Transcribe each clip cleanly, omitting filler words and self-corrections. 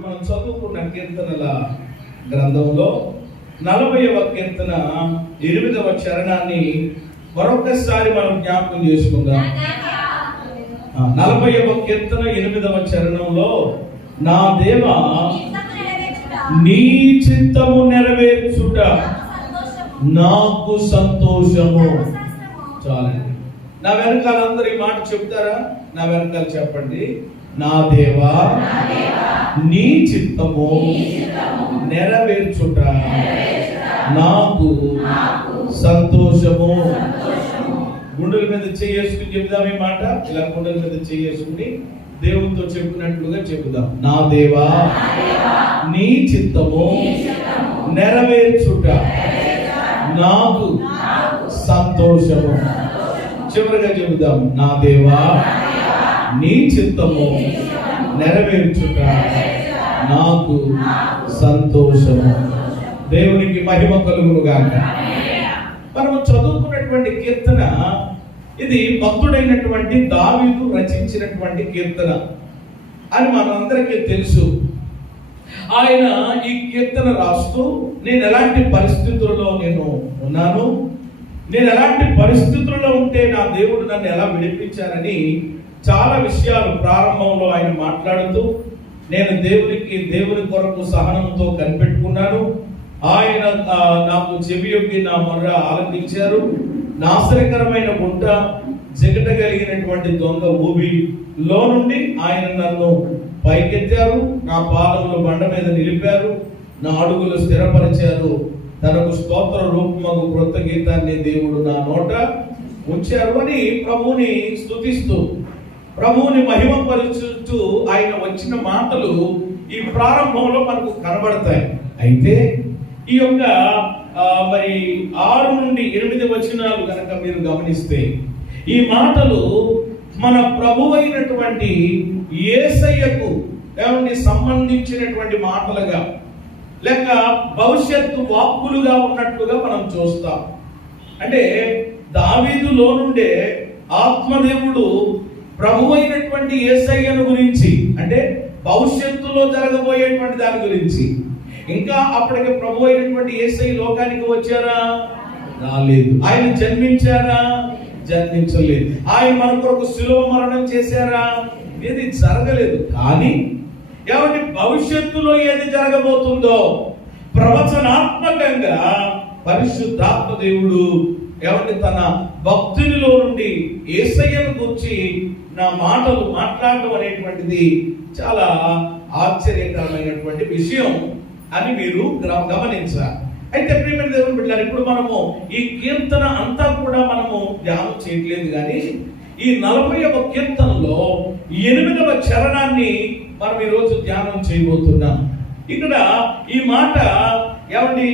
మనం చదువుకున్న కీర్తనల గ్రంథంలో 40వ కీర్తన 8వ చరణాన్ని మరొకసారి మనం జ్ఞాపకం చేసుకుందాం. 40వ కీర్తన 8వ చరణంలో, నా దేవా నీ చిత్తము నెరవేర్చుట నాకు సంతోషము. చాలండి. నా వెనకాల అందరూ ఈ మాట చెప్తారా? నా వెనకాల చెప్పండి. నా దేవా నీ చిత్తము నెరవేర్చుట నాకు సంతోషము. గుండెల మీద చేసుకుని చెబుదాం ఈ మాట. ఇలా గుండెల మీద చేసుకుని దేవునితో చెప్పినట్లుగా చెబుదాం. నా దేవా నీ చిత్తము నెరవేర్చుట నాకు సంతోషము. చివరిగా చెబుదాం. నా దేవా నీ చిత్తము నెరవేర్చుట నాకు సంతోషము. దేవునికి మహిమ కలుగును గాక. మనము చదువుకున్నటువంటి కీర్తన ఇది భక్తుడైనటువంటి దావీదు రచించినటువంటి కీర్తన అని మనందరికీ తెలుసు. ఆయన ఈ కీర్తన రాస్తూ, నేను ఎలాంటి పరిస్థితుల్లో నేను ఉన్నాను, నేను ఎలాంటి పరిస్థితుల్లో ఉంటే నా దేవుడు నన్ను ఎలా విడిపించారని చాలా విషయాలు ప్రారంభంలో ఆయన మాట్లాడుతూ, నేను దేవుని కొరకు సహనంతో కనిపెట్టుకున్నాను, ఆయన నాకు చెవియొగ్గి నా మొర్ర ఆలకించారు, నాశనకరమైన గుంట జగట కలిగినటువంటి దొంగ ఊబిలో నుండి ఆయన నన్ను పైకెత్తారు, నా పాదములు బండ మీద నిలిపారు, నా అడుగులు స్థిరపరిచారు, తనకు స్తోత్ర రూపమగు క్రొత్త గీతాన్ని దేవుడు నా నోట ఉంచారు అని ప్రభువుని స్తుతిస్తూ, ప్రభువుని మహిమపరుచుతూ ఆయన వచ్చిన మాటలు ఈ ప్రారంభంలో మనకు కనబడతాయి. అయితే ఈ యొక్క మరి 6 నుండి 8 వచనాలు కనుక మీరు గమనిస్తే, ఈ మాటలు మన ప్రభు అయినటువంటి యేసయ్యకు సంబంధించినటువంటి మాటలుగా లేక భవిష్యత్తు వాక్కులుగా ఉన్నట్లుగా మనం చూస్తాం. అంటే దావీదులో నుండే ఆత్మదేవుడు ప్రభు అయినటువంటి యేసయ్యను గురించి, అంటే భవిష్యత్తులో జరగబోయేటువంటి దాని గురించి, ఇంకా అప్పటికి ప్రభు అయినటువంటి యేసయ్య లోకానికి వచ్చారా? రాలేదు. ఆయన జన్మించారా? జన్మించలేదు. ఆయన మన కొరకు శిలువ మరణం చేశారా? ఇది జరగలేదు. కానీ ఏమంటే భవిష్యత్తులో ఏది జరగబోతుందో ప్రవచనాత్మకంగా పరిశుద్ధాత్మ దేవుడు ఏమంటే తన భక్తునిలో నుండి యేసయ్యను గురించి నా మాటలు మాట్లాడటం అనేటువంటిది చాలా ఆశ్చర్యకరమైనటువంటి విషయం అని మీరు గమనించాలి. అయితే ప్రియమైన దేవుని బిడ్డలారా, ఇప్పుడు మనము ఈ కీర్తన అంతా కూడా మనము ధ్యానం చేయట్లేదు, కానీ ఈ 40వ కీర్తనలో 8వ చరణాన్ని మనం ఈరోజు ధ్యానం చేయబోతున్నాం. ఇక్కడ ఈ మాట ఏమండి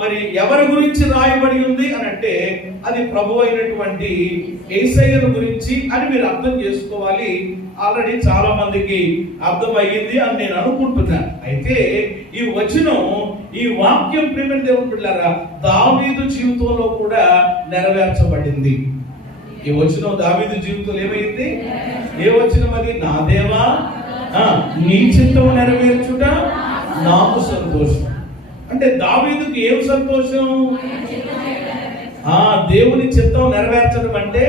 మరి ఎవరి గురించి రాయబడి ఉంది అని అంటే, అది ప్రభు అయినటువంటి యేసయ్యను గురించి అని మీరు అర్థం చేసుకోవాలి. ఆల్రెడీ చాలా మందికి అర్థమయ్యింది అని నేను అనుకుంటున్నాను. అయితే ఈ వచనం, ఈ వాక్యం ప్రియమైన దేవుని బిడ్డలారా, దావీదు జీవితంలో కూడా నెరవేర్చబడింది. ఈ వచనం దావీదు జీవితంలో ఏమైంది? ఏ వచనం అది? నా దేవా నీ చిత్తము నెరవేర్చుట నాకు సంతోషం. అంటే దావీదుకి ఏం సంతోషం? దేవుని చిత్తం నెరవేర్చడం అంటే.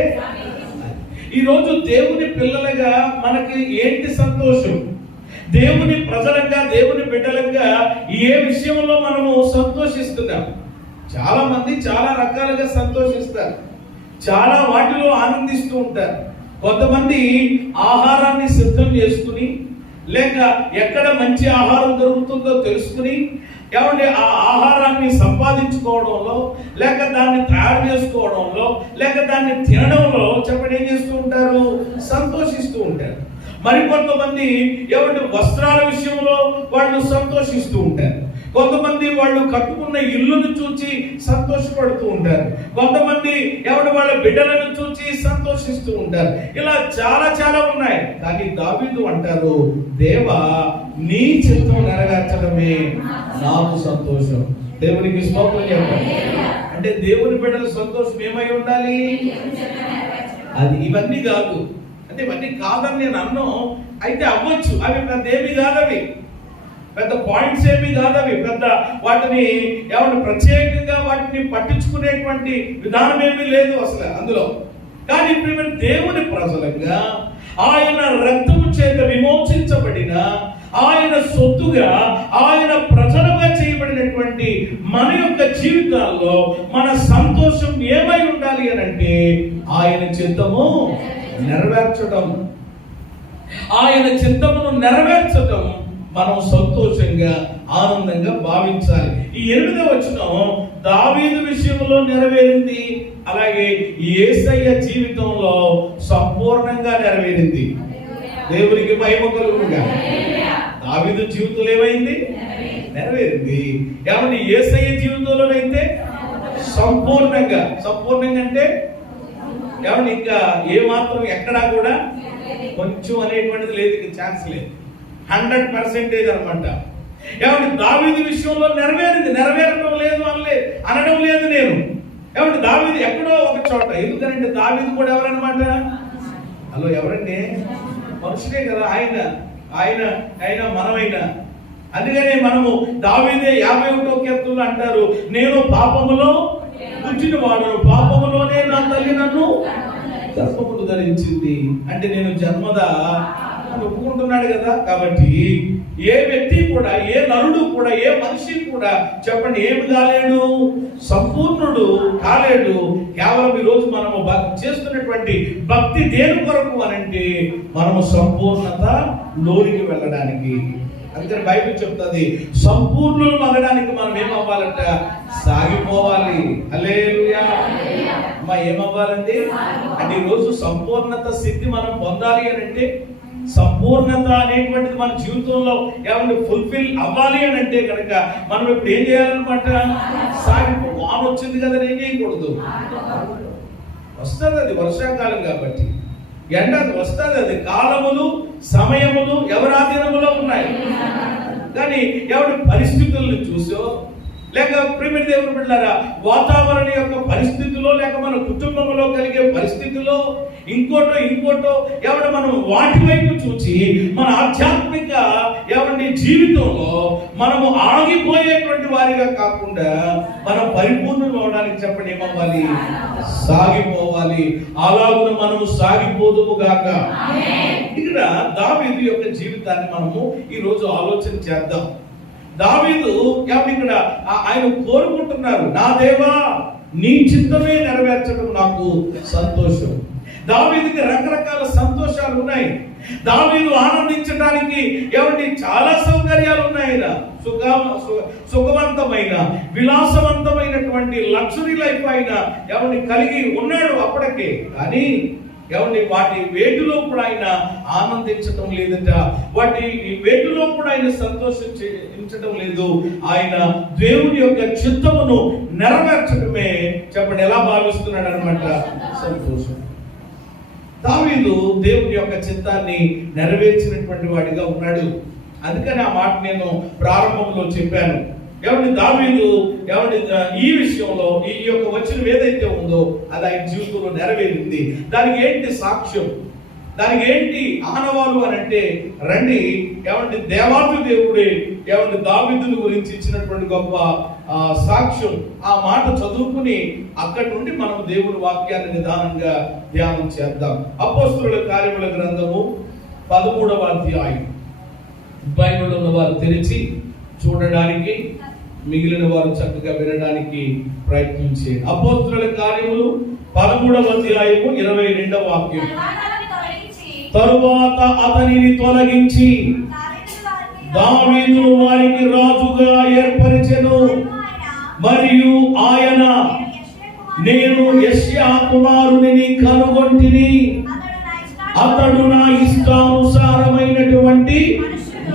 ఈరోజు దేవుని పిల్లలుగా మనకి ఏంటి సంతోషం? దేవుని ప్రజలంగా, దేవుని బిడ్డలంగా ఏ విషయంలో మనము సంతోషిస్తున్నాం? చాలా మంది చాలా రకాలుగా సంతోషిస్తారు, చాలా వాటిలో ఆనందిస్తూ ఉంటారు. కొంతమంది ఆహారాన్ని సిద్ధం చేసుకుని, లేక ఎక్కడ మంచి ఆహారం దొరుకుతుందో తెలుసుకుని, ఏమంటే ఆ ఆహారాన్ని సంపాదించుకోవడంలో, లేక దాన్ని తయారు చేసుకోవడంలో, లేక దాన్ని తినడంలో చెప్పండి ఏం చేస్తూ ఉంటారు? సంతోషిస్తూ ఉంటారు. మరికొంతమంది ఏమంటే వస్త్రాల విషయంలో వాళ్ళు సంతోషిస్తూ ఉంటారు. కొంతమంది వాళ్ళు కట్టుకున్న ఇల్లును చూచి సంతోషపడుతూ ఉంటారు. కొంతమంది ఎవరి వాళ్ళ బిడ్డలను చూచి సంతోషిస్తూ ఉంటారు. ఇలా చాలా చాలా ఉన్నాయి. కానీ దావీదు అంటారు, దేవా నీ చిత్తం నెరవేర్చడమే నాకు సంతోషం. దేవునికి స్తోత్రం చెప్పండి. అంటే దేవుని బిడ్డల సంతోషం ఏమై ఉండాలి? అది ఇవన్నీ కాదు అంటే ఇవన్నీ కాదని నేను అన్ను. అయితే అవ్వచ్చు, అవి పెద్ద ఏమి కాదవి, పెద్ద పాయింట్స్ ఏమి కాదవి, పెద్ద వాటిని ఏమన్నా ప్రత్యేకంగా వాటిని పట్టించుకునేటువంటి విధానం ఏమీ లేదు అసలు అందులో. కానీ ఇప్పుడు దేవుని ప్రజలుగా ఆయన రక్తము చేత విమోచించబడిన, ఆయన సొత్తుగా, ఆయన ప్రజలుగా చేయబడినటువంటి మన యొక్క జీవితాల్లో మన సంతోషం ఏమై ఉండాలి అని అంటే ఆయన చిత్తము నెరవేర్చడం. ఆయన చిత్తమును నెరవేర్చడం మనం సంతోషంగా ఆనందంగా భావించాలి. ఈ 8వ వచనం దావీదు విషయంలో నెరవేరింది, అలాగే యేసయ్య జీవితంలో సంపూర్ణంగా నెరవేరింది. దేవునికి మహిమ కలుగునుగా. దావీదు జీవితంలో ఏమైంది? నెరవేరింది. ఏమంటే యేసయ్య జీవితంలోనైతే సంపూర్ణంగా. సంపూర్ణంగా అంటే ఏమంటే ఇంకా ఏ మాత్రం ఎక్కడా కూడా కొంచెం అనేటువంటిది లేదు, ఇంకా ఛాన్స్ లేదు, 100% అనమాట. ఏమంటే దావీదు విషయంలో నెరవేరింది. నెరవేరడం లేదు అనడం లేదు నేను. ఏమంటే దావీదు ఎక్కడో ఒక చోట, ఎందుకంటే దావీదు కూడా ఎవరన్నమాట? హలో, ఎవరండి? మనుషులే కదా. ఆయన మనమైనా. అందుకనే మనము దావీదే 51వ కీర్తనలో అంటారు, నేను పాపములో పుట్టిన వాడను, పాపములోనే నా తల్లి నన్ను గర్భమును ధరించింది. అంటే నేను జన్మదా అని ఒప్పుకుంటున్నాడు కదా. కాబట్టి ఏ వ్యక్తి కూడా, ఏ నరుడు కూడా, ఏ మనిషి కూడా చెప్పండి ఏమి కాలేడు, సంపూర్ణుడు కాలేడు. కేవలం ఈరోజు మనము చేస్తున్నటువంటి భక్తి దేని కొరకు అనంటే మనము సంపూర్ణత లోనికి వెళ్ళడానికి. అందుకని బైబిల్ చెప్తుంది సంపూర్ణులు అనడానికి మనం ఏమవ్వాలంట? సాగిపోవాలి. హల్లెలూయా. మా ఏమవ్వాలండి అంటే ఈరోజు సంపూర్ణత సిద్ధి మనం పొందాలి అని అంటే, సంపూర్ణత అనేటువంటిది మన జీవితంలో ఏమంటే ఫుల్ఫిల్ అవ్వాలి అని అంటే కనుక మనం ఇప్పుడు ఏం చేయాలన్నమాట? వాన వచ్చింది కదా, ఏం చేయకూడదు. వస్తుంది, అది వర్షాకాలం కాబట్టి. ఎండ వస్తుంది, అది కాలములు సమయములు ఎవరి ఆధీనములో ఉన్నాయి. కానీ ఎవరి పరిస్థితులను చూసో, లేక ప్రేమిడి దేవుని బిడ్డలారా వాతావరణ యొక్క పరిస్థితుల్లో, లేక మన కుటుంబంలో కలిగే పరిస్థితుల్లో, ఇంకోటో ఎవడ మనం వాటి వైపు చూసి మన ఆధ్యాత్మిక ఎవరి జీవితంలో మనము ఆగిపోయేటువంటి వారిగా కాకుండా మనం పరిపూర్ణం అవడానికి చెప్పండి ఏమవ్వాలి? సాగిపోవాలి. అలాగున మనము సాగిపోదుము గాక. ఇక్కడ దావీదు యొక్క జీవితాన్ని మనము ఈ రోజు ఆలోచన చేద్దాం. దావీదు ఇక్కడ ఆయన కోరుకుంటున్నారు, నా దేవా నీ చిత్తమే నెరవేర్చడం నాకు సంతోషం. దావీదుకి రకరకాల సంతోషాలు ఉన్నాయి. దావీదు ఆనందించడానికి చాలా సౌకర్యాలు ఉన్నాయి. సుఖవంతమైన విలాసవంతమైనటువంటి లగ్జరీ లైఫ్ ఆయన కలిగి ఉన్నాడు అప్పటికే. కానీ వాటి వేటిలో కూడా ఆయన ఆనందించడం లేదట, వాటి వేటిలో కూడా ఆయన సంతోషించడం లేదు. ఆయన దేవుని యొక్క చిత్తమును నెరవేర్చడమే చెప్పండి ఎలా భావిస్తున్నాడు అనమాట? సంతోషం. దావీదు దేవుని యొక్క చిత్తాన్ని నెరవేర్చినటువంటి వాడిగా ఉన్నాడు. అందుకని ఆ మాట నేను ప్రారంభంలో చెప్పాను. దావీదు ఈ విషయంలో ఈ యొక్క వచనం ఏదైతే ఉందో అది ఆయన జీవితంలో నెరవేరింది. దానికి ఏంటి సాక్ష్యం, దానికి ఏంటి ఆనవాలు అని అంటే, రండి దేవాది దేవుడే దావీదుని గురించి ఇచ్చినటువంటి గొప్ప సాక్ష్యం. ఆ మాట చదువుకుని అక్కడి నుండి మనం దేవుని వాక్యాన్ని నిదానంగా ధ్యానం చేద్దాం. అపోస్తలుల కార్యముల గ్రంథము 13వ అధ్యాయం. బైబిల్ ఉన్న వారు తెరిచి చూడడానికి, మిగిలిన వారు చక్కగా వినడానికి ప్రయత్నించేది. అపోస్తలుల కార్యములు 13వ అధ్యాయము 22వ వాక్యం. తరువాత అతనిని తొలగించి దావీదు వారికి రాజుగా ఏర్పరిచెను. మరియు ఆయన, నేను యెష్యా కుమారుని కనుగొంటిని, అతడు నా ఇష్టానుసారమైనటువంటి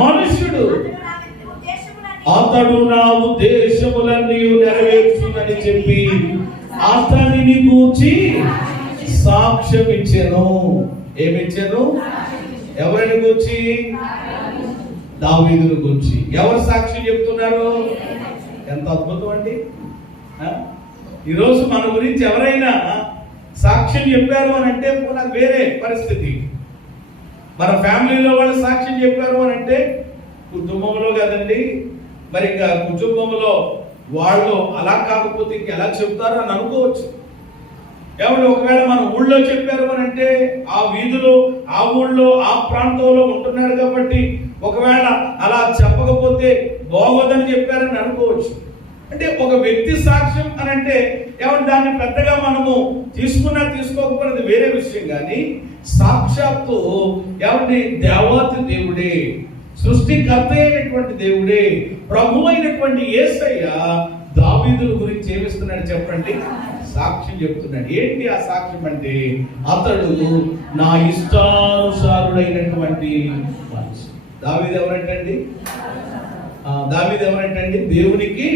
మనుషుడు, అతడు నా ఉద్దేశములన్నీ నెరవేర్చునని చెప్పి అతనిని గూర్చి సాక్ష్యం ఇచ్చెను. ఏమిచ్చాను? ఎవరిని గూర్చి? దావీదుని గూర్చి. ఎవరు సాక్ష్యం చెప్తున్నారు? ఎంత అద్భుతం అండి! ఈరోజు మన గురించి ఎవరైనా సాక్ష్యం చెప్పారు అని అంటే నాకు వేరే పరిస్థితి. మన ఫ్యామిలీలో వాళ్ళు సాక్ష్యం చెప్పారు అని అంటే కుటుంబంలో కదండి, మరి ఇంకా కుటుంబంలో వాళ్ళు అలా కాకపోతే ఇంకెలా చెప్తారు అని అనుకోవచ్చు. ఏమంటే ఒకవేళ మన ఊళ్ళో చెప్పారు అని అంటే ఆ వీధిలో, ఆ ఊళ్ళో, ఆ ప్రాంతంలో ఉంటున్నాడు కాబట్టి ఒకవేళ అలా చెప్పకపోతే బాగోదని చెప్పారని అనుకోవచ్చు. అంటే ఒక వ్యక్తి సాక్ష్యం అని అంటే ఏమంటే దాన్ని పెద్దగా మనము తీసుకున్నా తీసుకోకపోయినది వేరే విషయం. కానీ సాక్షాత్తు ఏమంటే దేవాతి దేవుడే, సృష్టికర్త అయినటువంటి దేవుడే, ప్రభు అయినటువంటి యేసయ్య దావీదు గురించి ఏమిస్తున్నాడు చెప్పండి? సాక్ష్యం చెప్తున్నాడు. ఏంటి ఆ సాక్ష్యం అంటే, అతడు నా ఇష్టానుసారుడైనటువంటి మనిషి. దావీదు ఎవరంటండి? దావీదు ఎవరంటండి? దేవునికి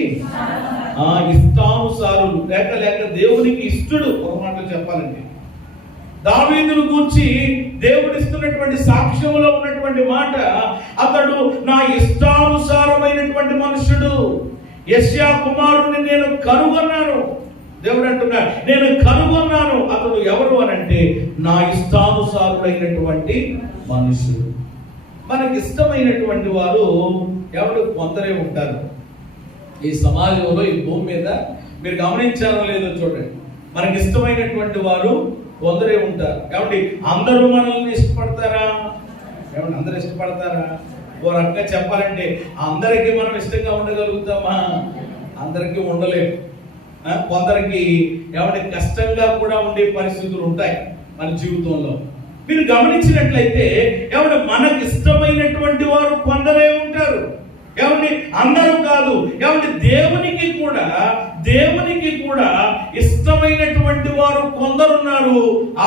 ఇష్టానుసారుడు, లేక దేవునికి ఇష్టడు. ఒక మాటలో చెప్పాలంటే దావీదును గూర్చి దేవుడు ఇస్తున్నటువంటి సాక్ష్యంలో ఉన్నటువంటి మాట, అతడు నా ఇష్టానుసారమైనటువంటి మనుషుడు. యెషయా కుమారుడిని నేను కనుగొన్నాను. దేవుడు అంటున్నాడు, నేను కనుగొన్నాను. అతడు ఎవరు అని అంటే నా ఇష్టానుసారుడైనటువంటి మనుషుడు. మనకి ఇష్టమైనటువంటి వారు ఎవరు? కొందరే ఉంటారు ఈ సమాజంలో, ఈ భూమి మీద. మీరు గమనించారో లేదో చూడండి, మనకి ఇష్టమైనటువంటి వారు కొందరే ఉంటారు. ఏమండి అందరూ మనల్ని ఇష్టపడతారా? ఏమండి అందరూ ఇష్టపడతారా? ఓ రకంగా చెప్పాలంటే అందరికీ మనం ఇష్టంగా ఉండగలుగుతామా? అందరికీ ఉండలేము. కొందరికి ఏమంటే కష్టంగా కూడా ఉండే పరిస్థితులు ఉంటాయి మన జీవితంలో. మీరు గమనించినట్లయితే ఏమంటే మనకి ఇష్టమైనటువంటి వారు కొందరే ఉంటారు. ఏమండి అందరూ కాదు. ఏమంటే దేవునికి కూడా ఇష్టమైనటువంటి వారు కొందరున్నారు.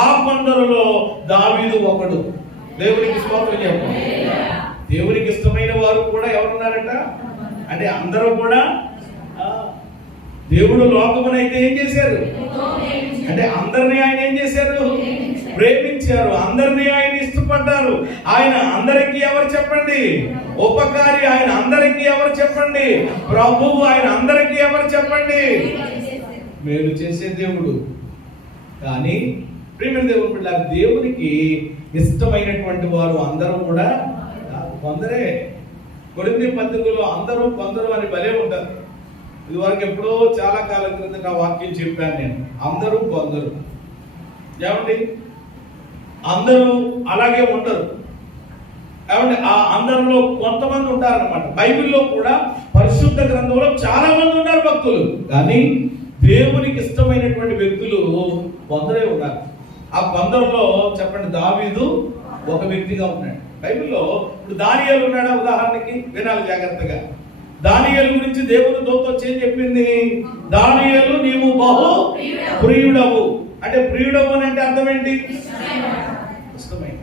ఆ కొందరులో దావీదు ఒకడు. దేవునికి స్తోత్రం చెప్పండి. దేవునికి ఇష్టమైన వారు కూడా ఎవరున్నారట అంటే అందరూ కూడా దేవుడు లోకమునైతే ఏం చేశారు అంటే అందరినీ ఆయన ఏం చేశారు? ప్రేమించారు. అందరినీ ఆయన ఇష్టపడ్డారు. ఆయన అందరికీ ఎవరు చెప్పండి? ఉపకారి. ఆయన అందరికీ ఎవరు చెప్పండి? ప్రభువు. ఆయన అందరికీ ఎవరు చెప్పండి? మేలు చేసే దేవుడు. కానీ ప్రియమైన దేవుని బిడ్డలారా, దేవునికి ఇష్టమైనటువంటి వారు అందరూ కూడా కొందరే. కొరింథీ పత్రికలో అందరూ కొందరు అని భలే ఉంటారు. ఇదివరకు ఎప్పుడో చాలా కాలం క్రిందట ఆ వాక్యం చెప్పాను నేను. అందరూ కొందరు. ఏమండి అందరూ అలాగే ఉండరు. ఏమంటే ఆ అందరిలో కొంతమంది ఉంటారన్నమాట. బైబిల్లో కూడా పరిశుద్ధ గ్రంథంలో చాలా మంది ఉన్నారు భక్తులు. కానీ దేవునికి ఇష్టమైనటువంటి వ్యక్తులు కొందరే ఉన్నారు. ఆ కొందరిలో చెప్పండి దావీదు ఒక వ్యక్తిగా ఉన్నాడు. బైబిల్లో ఇప్పుడు దానియేలు ఉన్నాడా? ఉదాహరణకి వినాలి జాగ్రత్తగా. దానియేలు గురించి దేవుని దూత వచ్చి ఏం చెప్పింది? దానియేలు నీవు బహు ప్రియుడవు. అంటే ప్రియుడవు అని అంటే అర్థం ఏంటి? ఇష్టమైన.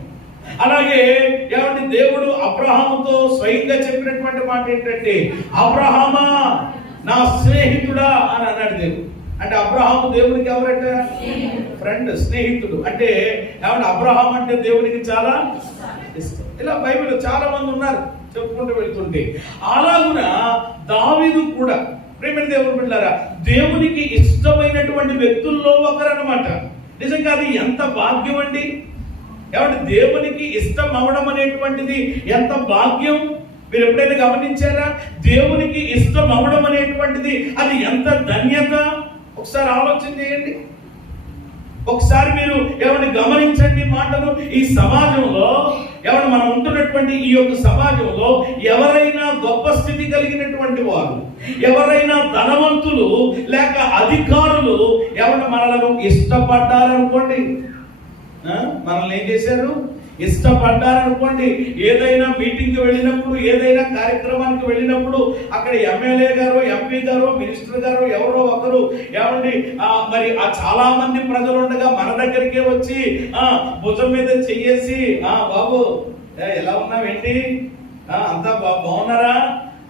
అలాగే ఏమంటే దేవుడు అబ్రహాముతో స్వయంగా చెప్పినటువంటి మాట ఏంటంటే, అబ్రహామా నా స్నేహితుడా అని అన్నాడు దేవుడు. అంటే అబ్రహాము దేవునికి ఎవరట? ఫ్రెండ్, స్నేహితుడు. అంటే ఏమంటే అబ్రహాం అంటే దేవునికి చాలా ఇష్టం. ఇలా బైబిల్లో చాలా మంది ఉన్నారు చెప్పుకుంటూ వెళ్తుంటే. అలాగున దావీదు కూడా ప్రేమ దేవుని బిడ్డలారా దేవునికి ఇష్టమైనటువంటి వ్యక్తుల్లో ఒకరన్నమాట. నిజంగా అది ఎంత భాగ్యం అండి. ఏమంటే దేవునికి ఇష్టం అవడం అనేటువంటిది ఎంత భాగ్యం. మీరు ఎప్పుడైనా గమనించారా? దేవునికి ఇష్టం అవడం అనేటువంటిది అది ఎంత ధన్యత. ఒకసారి ఆలోచన చేయండి. ఒకసారి మీరు ఏమైనా గమనించండి మాటలు. ఈ సమాజంలో ఎవరు మనం ఉంటున్నటువంటి ఈ యొక్క సమాజంలో ఎవరైనా గొప్ప స్థితి కలిగినటువంటి వారు, ఎవరైనా ధనవంతులు లేక అధికారులు ఎవరు మనలను ఇష్టపడ్డారనుకోండి, మనల్ని ఏం చేశారు? ఇష్టపడ్డారనుకోండి. ఏదైనా మీటింగ్కి వెళ్ళినప్పుడు, ఏదైనా కార్యక్రమానికి వెళ్ళినప్పుడు అక్కడ ఎమ్మెల్యే గారు, ఎంపీ గారు, మినిస్టర్ గారు ఎవరో ఒకరు ఏమండి మరి ఆ చాలా మంది ప్రజలు ఉండగా మన దగ్గరికే వచ్చి భుజం మీద చెయ్యేసి బాబు ఎలా ఉన్నావేంటి, అంతా బాగున్నారా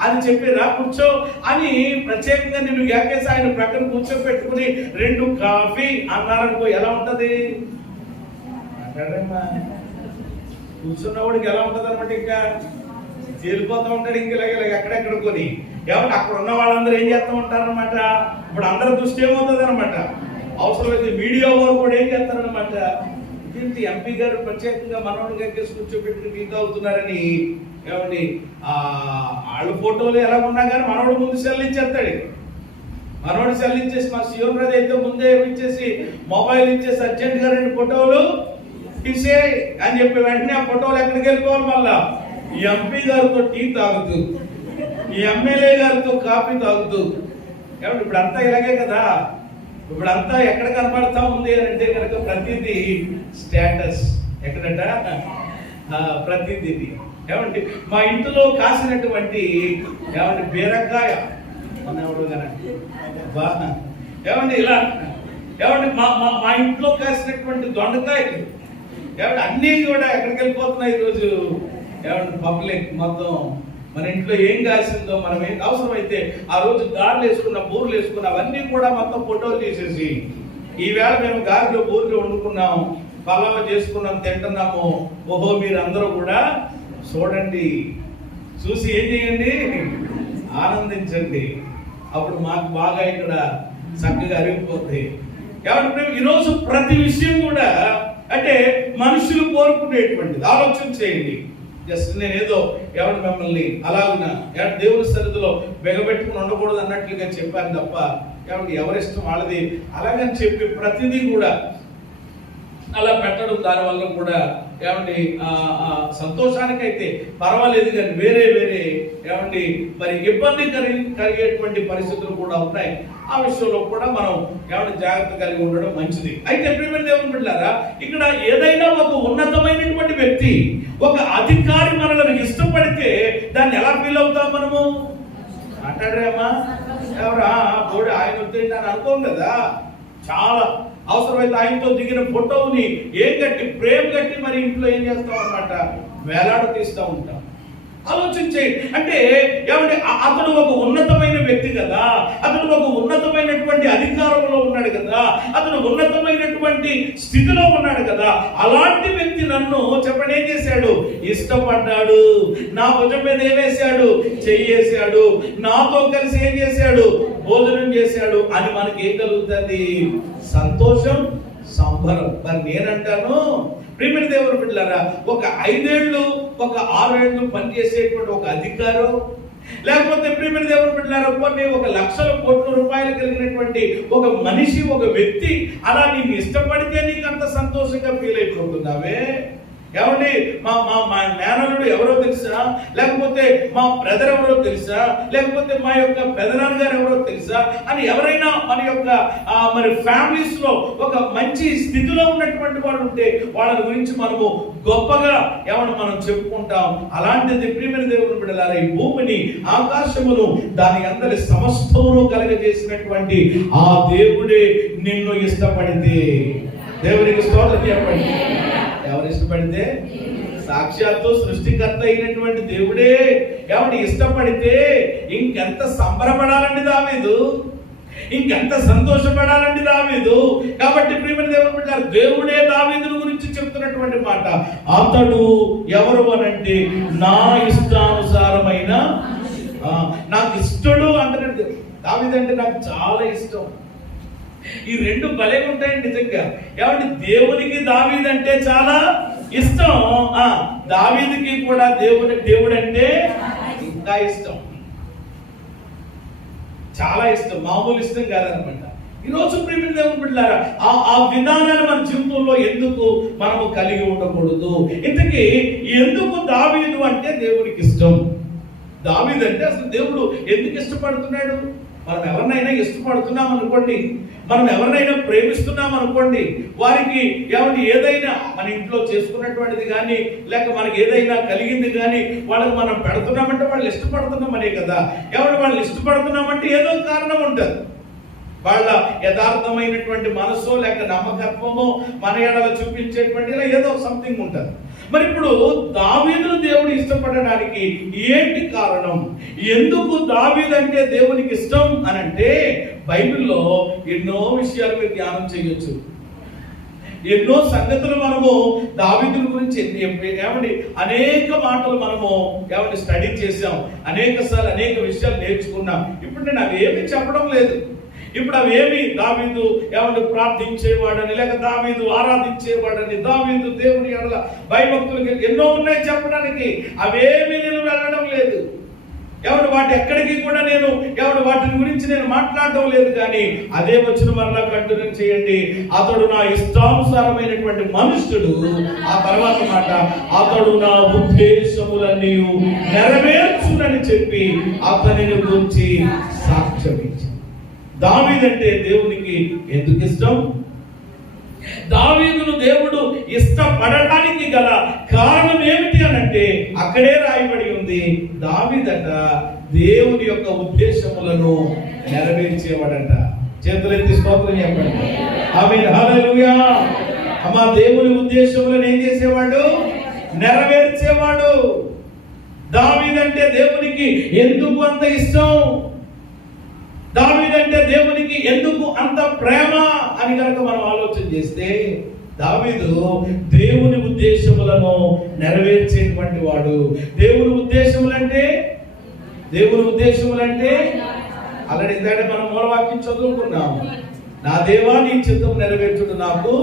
అని చెప్పి రా కూర్చో అని ప్రత్యేకంగా నిన్ను గ్యాకేసి ఆయన ప్రక్కన కూర్చోపెట్టుకుని 2 కాఫీ అన్నారనుకో, ఎలా ఉంటది? కూర్చున్నవాడికి ఎలా ఉంటది అనమాట, ఇంకా తేలిపోతూ ఉంటాడు. ఇంక ఇలాగ ఎక్కడెక్కడ కొని ఏమంటే అక్కడ ఉన్న వాళ్ళందరూ ఏం చేస్తూ ఉంటారనమాట. ఇప్పుడు అందరి దృష్టి ఏమవుతుంది అనమాట, అవసరమైతే మీడియా వారు కూడా ఏం చేస్తారనమాట, దీనికి ఎంపీ గారు ప్రత్యేకంగా మనోడిగా కేసు కూర్చోబెట్టుకుని టీ తాగుతున్నారని ఏమండి వాళ్ళ ఫోటోలు ఎలా ఉన్నా కానీ మనోడు ముందు సెల్ ఇచ్చేస్తాడు. మనోడు సెల్ ఇచ్చేసి మా సీఎం రాజు అయితే ముందే ఇచ్చేసి మొబైల్ ఇచ్చేసి అర్జెంట్ గా 2 ఫోటోలు తీసే అని చెప్పి వెంటనే ఆ ఫోటోలు ఎక్కడికి వెళ్ళిపోవాలి, మళ్ళా ఈ ఎంపీ గారితో టీ తాగుతూ, ఈ ఎమ్మెల్యే గారితో కాఫీ తాగుతూ. ఏమంటే ఇప్పుడు అంతా ఇలాగే కదా, ఇప్పుడు అంతా ఎక్కడ కనపడతా ఉంది అని అంటే కనుక ప్రతిదీ స్టేటస్. ఎక్కడట ప్రతిదీ. ఏమంటే మా ఇంట్లో కాసినటువంటి ఏమంటే బీరకాయ ఏమంటే ఇలా ఏమంటే మా ఇంట్లో కాసినటువంటి దొండకాయలు ఏమంటే అన్నీ కూడా ఎక్కడికి వెళ్ళిపోతున్నాయి ఈరోజు. ఏమంటే పబ్లిక్ మొత్తం మన ఇంట్లో ఏం కాసిందో మనం ఏం అవసరమైతే ఆ రోజు గారెలు వేసుకున్న బూరెలు వేసుకున్న అవన్నీ కూడా మొత్తం ఫోటోలు తీసేసి ఈవేళ మేము గారెలో బూరెలు వండుకున్నాం, పలావ చేసుకున్నాం, తింటున్నాము, ఓహో మీరు అందరూ కూడా చూడండి, చూసి ఏం చేయండి, ఆనందించండి. అప్పుడు మాకు బాగా ఇక్కడ చక్కగా అరిగిపోతుంది. కాబట్టి ఈరోజు ప్రతి విషయం కూడా అంటే మనుషులు కోరుకునేటువంటిది. ఆలోచన చేయండి. జస్ట్ నేనేదో ఎవరు మిమ్మల్ని అలాగున దేవుని సన్నిధిలో బెగబెట్టుకుని ఉండకూడదు అన్నట్లుగా చెప్పాను తప్ప ఎవరిష్టం వాళ్ళది అలాగని చెప్పి ప్రతిదీ కూడా అలా పెట్టడం దానివల్ల కూడా ఏమండి సంతోషానికైతే పర్వాలేదు, కానీ వేరే వేరే ఏమండి మరి ఇబ్బంది కలిగేటువంటి పరిస్థితులు కూడా ఉన్నాయి. ఆ విషయంలో కూడా మనం ఏమంటే జాగ్రత్త కలిగి ఉండడం మంచిది. అయితే ప్రియమైన దేవుని బిడ్డలారా, ఇక్కడ ఏదైనా ఒక ఉన్నతమైనటువంటి వ్యక్తి, ఒక అధికారి మనల్ని ఇష్టపడితే దాన్ని ఎలా ఫీల్ అవుతాం మనము? అంటాడేమా ఎవరా బోడి ఆయన వద్దే అని అనుకోం కదా. చాలా అవసరమైతే ఆయనతో దిగిన ఫోటోని ఏం కట్టి ప్రేమ కట్టి మరి ఇంట్లో ఏం చేస్తాం అన్నమాట, వేలాడ తీస్తూ ఉంటాం. ఆలోచించే అంటే ఏమంటే అతడు ఒక ఉన్నతమైన వ్యక్తి కదా, అతడు ఒక ఉన్నతమైనటువంటి అధికారంలో ఉన్నాడు కదా, అతడు ఉన్నతమైనటువంటి స్థితిలో ఉన్నాడు కదా. అలాంటి వ్యక్తి నన్ను చెప్పండి ఏం చేశాడు, ఇష్టపడ్డాడు, నా భుజం మీద ఏమేశాడు, చెయ్యేశాడు, నాతో కలిసి ఏం చేశాడు, భోజనం చేశాడు అని మనకి ఏం కలుగుతుంది, సంతోషం, సంబరం. మరి నేనంటాను ప్రియమైన దేవుని బిడ్డలారా, ఒక 5 ఏళ్ళు ఒక 6 ఏళ్ళు పనిచేసేటువంటి ఒక అధికారం, లేకపోతే ప్రియమైన దేవుని బిడ్డలారా కొన్ని 1 లక్షల కోట్ల రూపాయలు కలిగినటువంటి ఒక మనిషి, ఒక వ్యక్తి అలా నేను ఇష్టపడితే నీకు అంత సంతోషంగా ఫీల్ అయిపోతున్నావే? ఏమండి మా మా మా మేనల్లుడు ఎవరో తెలుసా, లేకపోతే మా బ్రదర్ ఎవరో తెలుసా, లేకపోతే మా యొక్క పెదనాన్న గారు ఎవరో తెలుసా అని ఎవరైనా మన యొక్క మరి ఫ్యామిలీస్ లో ఒక మంచి స్థితిలో ఉన్నటువంటి వాళ్ళు ఉంటే వాళ్ళ గురించి మనము గొప్పగా ఏమన్నా మనం చెప్పుకుంటాం. అలాంటిది ప్రియమైన దేవుని బిడ్డలారా, ఈ భూమిని ఆకాశమును దాని అందరి సమస్తమును కలగజేసినటువంటి ఆ దేవుడే నిన్ను ఇష్టపడితే, దేవునికి స్తోత్రం చెప్పండి. ఎవరు ఇష్టపడితే, సాక్షాత్తు సృష్టికర్త అయినటువంటి దేవుడే ఏమంటే ఇష్టపడితే ఇంకెంత సంబరపడాలండి దావీదు, ఇంకెంత సంతోషపడాలండి దావీదు. కాబట్టి ప్రియమైన దేవుని బిడ్డలారా, దేవుడే దావీదు గురించి చెప్తున్నటువంటి మాట, అతడు ఎవరు అనంటే నా ఇష్టానుసారమైన, నాకు ఇష్టడు అంటున్నాడు. దావీదు అంటే నాకు చాలా ఇష్టం. ఈ 2 భలే ఉంటాయండి నిజంగా. ఏమంటే దేవునికి దావీదు అంటే చాలా ఇష్టం, దావీదుకి కూడా దేవుడు అంటే ఇంకా ఇష్టం, చాలా ఇష్టం, మామూలు ఇష్టం కాదనమాట. ఈరోజు ప్రియమైన దేవుని బిడ్డలారా, ఆ విధానాన్ని మన జీవితంలో ఎందుకు మనము కలిగి ఉండకూడదు? ఇంతకీ ఎందుకు దావీదు అంటే దేవునికి ఇష్టం? దావీదు అంటే అసలు దేవుడు ఎందుకు ఇష్టపడుతున్నాడు? మనం ఎవరినైనా ఇష్టపడుతున్నాం అనుకోండి, మనం ఎవరినైనా ప్రేమిస్తున్నాం అనుకోండి, వారికి ఏమంటే ఏదైనా మన ఇంట్లో చేసుకున్నటువంటిది కానీ లేక మనకి ఏదైనా కలిగింది కానీ వాళ్ళకి మనం పెడుతున్నామంటే వాళ్ళు ఇష్టపడుతున్నామనే కదా. ఎవరు వాళ్ళు ఇష్టపడుతున్నామంటే ఏదో కారణం ఉంటుంది. వాళ్ళ యథార్థమైనటువంటి మనసు లేక నమ్మకత్వము మన ఎడల చూపించేటువంటి ఏదో సంథింగ్ ఉంటుంది. మరి ఇప్పుడు దావీదును దేవుడు ఇష్టపడడానికి ఏంటి కారణం? ఎందుకు దావీదు అంటే దేవునికి ఇష్టం అని అంటే బైబిల్లో ఎన్నో విషయాలు మీరు ధ్యానం చేయొచ్చు. ఎన్నో సంగతులు మనము దావీదు గురించి ఏమండి అనేక మాటలు మనము ఏమండి స్టడీ చేసాం, అనేక సార్లు అనేక విషయాలు నేర్చుకున్నాం. ఇప్పుడు నేను అవి ఏమీ చెప్పడం లేదు. ఇప్పుడు అవేమి దావీదు ఏమంటే ప్రార్థించేవాడని, లేక దావీదు ఆరాధించేవాడని, దావీదు దేవుని ఎడల భయభక్తులకి ఎన్నో ఉన్నాయి చెప్పడానికి. అవేమి నేను వెళ్ళడం లేదు. ఎవడు వాటి ఎక్కడికి కూడా నేను వాటిని గురించి నేను మాట్లాడటం లేదు. కానీ అదే వచ్చిన మరలా కంటిన్యూ చేయండి. అతడు నా ఇష్టానుసారమైనటువంటి మనుష్యుడు. ఆ తర్వాత మాట, అతడు నా ఉద్దేశములన్నీ నెరవేర్చునని చెప్పి అతనిని గురించి సాక్ష్యం ఇచ్చాడు. దావీదంటే దేవునికి ఎందుకు ఇష్టం? దావీదును దేవుడు ఇష్టపడడానికి గల కారణం ఏమిటి అనంటే అక్కడే రాయబడి ఉంది. దావీదట దేవుని యొక్క ఉద్దేశములను నెరవేర్చేవాడట. చేతులెత్తి స్తోత్రం చెప్పండి. ఆమేన్, హల్లెలూయా. అమ్మా, దేవుని ఉద్దేశములను ఏం చేసేవాడు? నెరవేర్చేవాడు. దావీదంటే దేవునికి ఎందుకు అంత ఇష్టం? దావీదంటే దేవునికి ఎందుకు అంత ప్రేమ అని కనుక మనం ఆలోచన చేస్తే, దావీదు దేవుని ఉద్దేశములను నెరవేర్చేటువంటి వాడు. దేవుని ఉద్దేశములంటే ఆల్రెడీ ఇందాక మనం మూలవాక్యం చదువుకున్నాం. నా దేవా నీ చిత్తం నెరవేర్చుడు నాకు.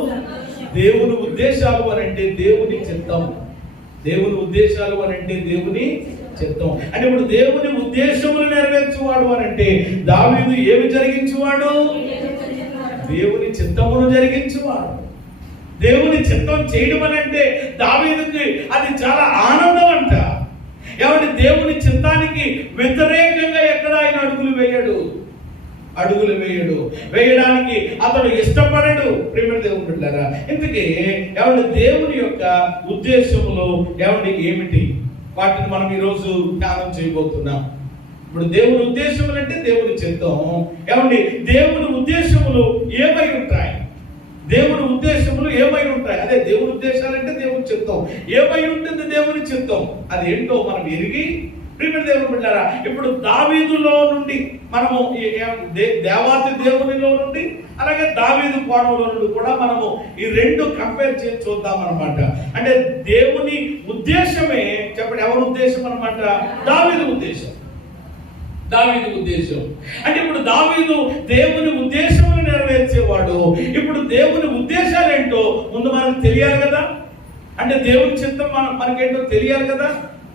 దేవుని ఉద్దేశాలు అని అంటే దేవుని చిత్తం. దేవుని ఉద్దేశాలు అని అంటే దేవుని చిత్తం. అంటే ఇప్పుడు దేవుని ఉద్దేశములు నెరవేర్చువాడు అని అంటే దావీదు ఏమి జరిగించువాడు? దేవుని చిత్తమును జరిగించువాడు. దేవుని చిత్తం చేయడం అని అంటే దావీదుకి అది చాలా ఆనందం అంట. ఏమంటే దేవుని చిత్తానికి వ్యతిరేకంగా ఎక్కడ ఆయన అడుగులు వేయడానికి అతడు ఇష్టపడడు. ప్రియమైన దేవుని బిడ్డలారా, ఇంతకీ ఏమంటే దేవుని యొక్క ఉద్దేశములు ఏమిటి? వాటిని మనం ఈరోజు ధ్యానం చేయబోతున్నాం. ఇప్పుడు దేవుని ఉద్దేశములు అంటే దేవుని చిత్తం. ఏమండి, దేవుని ఉద్దేశములు ఏమై ఉంటాయి? దేవుని ఉద్దేశములు ఏమై ఉంటాయి? అదే దేవుని ఉద్దేశాలంటే దేవుని చిత్తం. ఏమై ఉంటుంది దేవుని చిత్తం? అది ఏంటో మనం ఎరిగి, ప్రియమైన దేవుని బిడ్డలారా, ఇప్పుడు దావీదులో నుండి మనము దేవాతి దేవునిలో నుండి అలాగే దావీదు కోణంలో నుండి కూడా మనము ఈ రెండు కంపేర్ చేసి చూద్దాం అన్నమాట. అంటే దేవుని ఉద్దేశమే చెప్పండి, ఎవరి ఉద్దేశం అన్నమాట? దావీదు ఉద్దేశం. అంటే ఇప్పుడు దావీదు దేవుని ఉద్దేశమును నెరవేర్చేవాడు. ఇప్పుడు దేవుని ఉద్దేశాలు ఏంటో ముందు మనకు తెలియాలి కదా. అంటే దేవుని చిత్తం మనకేంటో తెలియాలి కదా.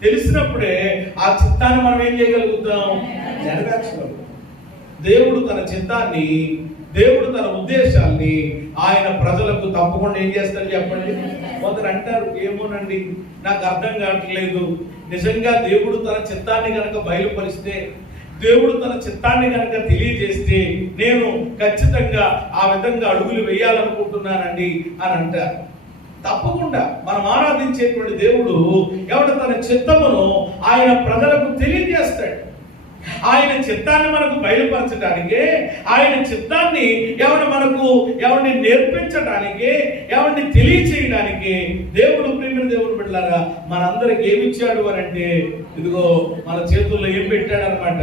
తెలిసినప్పుడే ఆ చిత్తాన్ని మనం ఏం చేయగలుగుతాం? నెరవేర్చగలుగుతాం. దేవుడు తన చిత్తాన్ని, దేవుడు తన ఉద్దేశాన్ని ఆయన ప్రజలకు తప్పకుండా ఏం చేస్తాడు చెప్పండి. కొందరు అంటారు, ఏమోనండి నాకు అర్థం కావట్లేదు. నిజంగా దేవుడు తన చిత్తాన్ని కనుక బయలుపరిస్తే, దేవుడు తన చిత్తాన్ని కనుక తెలియజేస్తే నేను ఖచ్చితంగా ఆ విధంగా అడుగులు వేయాలనుకుంటున్నానండి అని అంటారు. తప్పకుండా మనం ఆరాధించేటువంటి దేవుడు ఎవడు తన చిత్తమును ఆయన ప్రజలకు తెలియజేస్తాడు. ఆయన చిత్తాన్ని మనకు బయలుపరచడానికే, ఆయన చిత్తాన్ని ఎవరిని నేర్పించడానికి, ఎవరిని తెలియచేయడానికి దేవుడు, ప్రియమైన దేవుడు బిడ్డలారా, మనందరికి ఏమిచ్చాడు అని అంటే ఇదిగో మన చేతుల్లో ఏం పెట్టాడు అనమాట.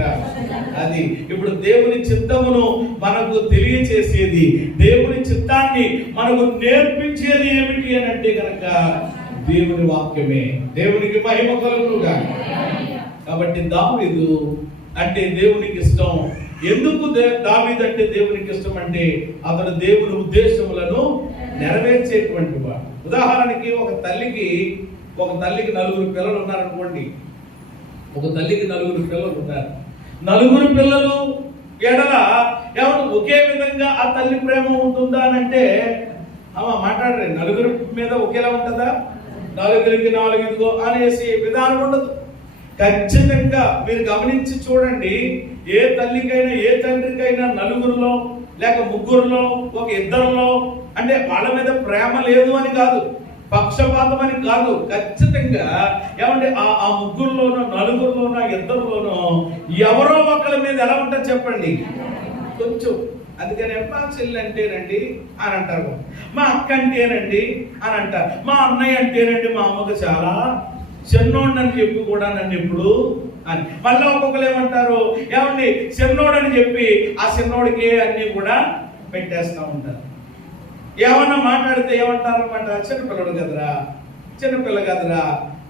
అది ఇప్పుడు దేవుని చిత్తమును మనకు తెలియచేసేది, దేవుని చిత్తాన్ని మనకు నేర్పించేది ఏమిటి అని అంటే కనుక దేవుని వాక్యమే. దేవునికి మహిమ కలుగునుగా. కాబట్టి దావీదు అంటే దేవునికి ఇష్టం. ఎందుకు దావీదు అంటే దేవునికి ఇష్టం అంటే అతడు దేవుని ఉద్దేశములను నెరవేర్చేటువంటి వాడు. ఉదాహరణకి ఒక తల్లికి 4 పిల్లలు ఉన్నారనుకోండి. ఒక తల్లికి 4 పిల్లలు ఉన్నారు. 4 పిల్లలు ఎడల ఎవరు ఒకే విధంగా ఆ తల్లి ప్రేమ ఉంటుందా అని అంటే మాట్లాడరే. 4 మీద ఒకేలా ఉంటుందా? 4కి 4 ఇదిగో అనేసి విధానం ఉండదు. ఖచ్చితంగా మీరు గమనించి చూడండి. ఏ తల్లికైనా ఏ తండ్రికైనా 4లో లేక 3లో ఒక 2లో అంటే వాళ్ళ మీద ప్రేమ లేదు అని కాదు, పక్షపాతం అని కాదు. ఖచ్చితంగా ఏమంటే ఆ 3లోనో 4లోనో 2లోనో ఎవరో ఒకరి మీద ఎలా ఉంటుంది చెప్పండి, కొంచెం. అందుకని మా చెల్లి అంటేనండి అని అంటారు, మా అక్క అంటేనండి అని అంటారు, మా అన్నయ్య అంటేనండి మా అమ్మకు చాలా చిన్నోడని చెప్పి కూడా నన్ను ఎప్పుడు అని. మళ్ళీ ఒక్కొక్కరు ఏమంటారు, ఏమండి చిన్నోడని చెప్పి ఆ చిన్నోడికి అన్ని కూడా పెట్టేస్తా ఉంటారు. ఏమన్నా మాట్లాడితే ఏమంటారు అనమాట, చిన్నపిల్ల కదరా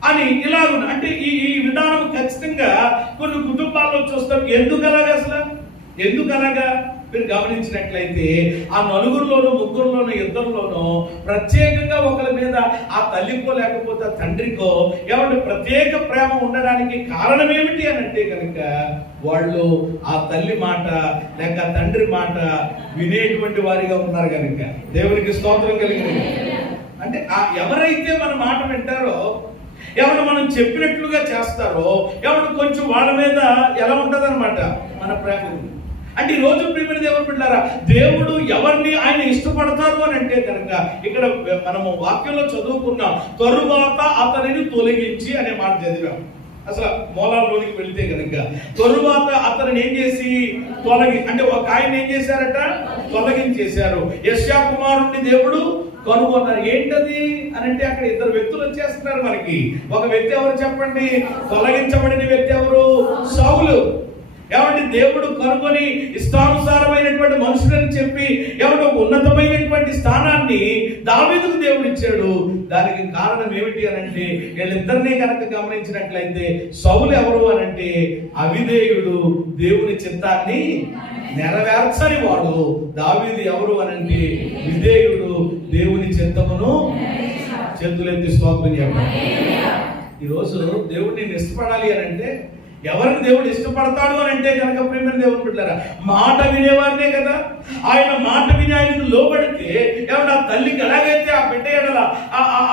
అని ఇలాగ. అంటే ఈ విధానం ఖచ్చితంగా కొన్ని కుటుంబాల్లో చూస్తాం. ఎందుకు అలాగా? మీరు గమనించినట్లయితే ఆ నలుగురిలోనూ, ముగ్గురులోనూ, ఇద్దరిలోనూ ప్రత్యేకంగా ఒకరి మీద ఆ తల్లికో లేకపోతే ఆ తండ్రికో ఏమంటే ప్రత్యేక ప్రేమ ఉండడానికి కారణం ఏమిటి అని అంటే కనుక వాళ్ళు ఆ తల్లి మాట లేక తండ్రి మాట వినేటువంటి వారిగా ఉన్నారు కనుక దేవునికి స్తోత్రం కలిగింది. అంటే ఎవరైతే మన మాట వింటారో, ఎవరు మనం చెప్పినట్లుగా చేస్తారో, ఎవరు కొంచెం వాళ్ళ మీద ఎలా ఉంటది అనమాట మన ప్రేమ. అంటే ఈ రోజు ప్రియమైన దేవుని బిడ్డలారా, దేవుడు ఎవరిని ఆయన ఇష్టపడతారు అని అంటే కనుక ఇక్కడ మనము వాక్యంలో చదువుకున్నాం, తరువాత అతనిని తొలగించి అనే మాట చదివాం. అసలు మూలాల్లోనికి వెళితే కనుక తరువాత అతను ఏం చేసి అంటే ఒక ఆయన ఏం చేశారట, తొలగించేశారు. యెషయా కుమారుణ్ణి దేవుడు కనుగొన్నారు. ఏంటది అని అంటే అక్కడ ఇద్దరు వ్యక్తులు వచ్చేస్తున్నారు మనకి. ఒక వ్యక్తి ఎవరు చెప్పండి? తొలగించబడిన వ్యక్తి ఎవరు? సౌలు. ఏమంటే దేవుడు కనుగొని ఇష్టానుసారమైనటువంటి మనుషులని చెప్పి ఏమంటే ఉన్నతమైనటువంటి స్థానాన్ని దావీదుకు దేవుడు ఇచ్చాడు. దానికి కారణం ఏమిటి అని అంటే వీళ్ళిద్దరినీ కనుక గమనించినట్లయితే సౌలు ఎవరు అని అంటే అవిధేయుడు, దేవుని చిత్తాన్ని నెరవేర్చని వాడు. దావీదు ఎవరు అని అంటే విధేయుడు, దేవుని చిత్తమును. చేతులెత్తి స్తోత్రం చెప్పండి. ఈరోజు దేవుడిని ఇష్టపడాలి అని అంటే ఎవరిని దేవుడు ఇష్టపడతాడు అని అంటే కనుక ప్రియమైన దేవుని బిడ్డలారా, మాట వినేవారినే కదా. ఆయన మాట విని ఆయనకు లోబడితే ఏమన్నా తల్లికి ఎలాగైతే ఆ బిడ్డ ఎడల,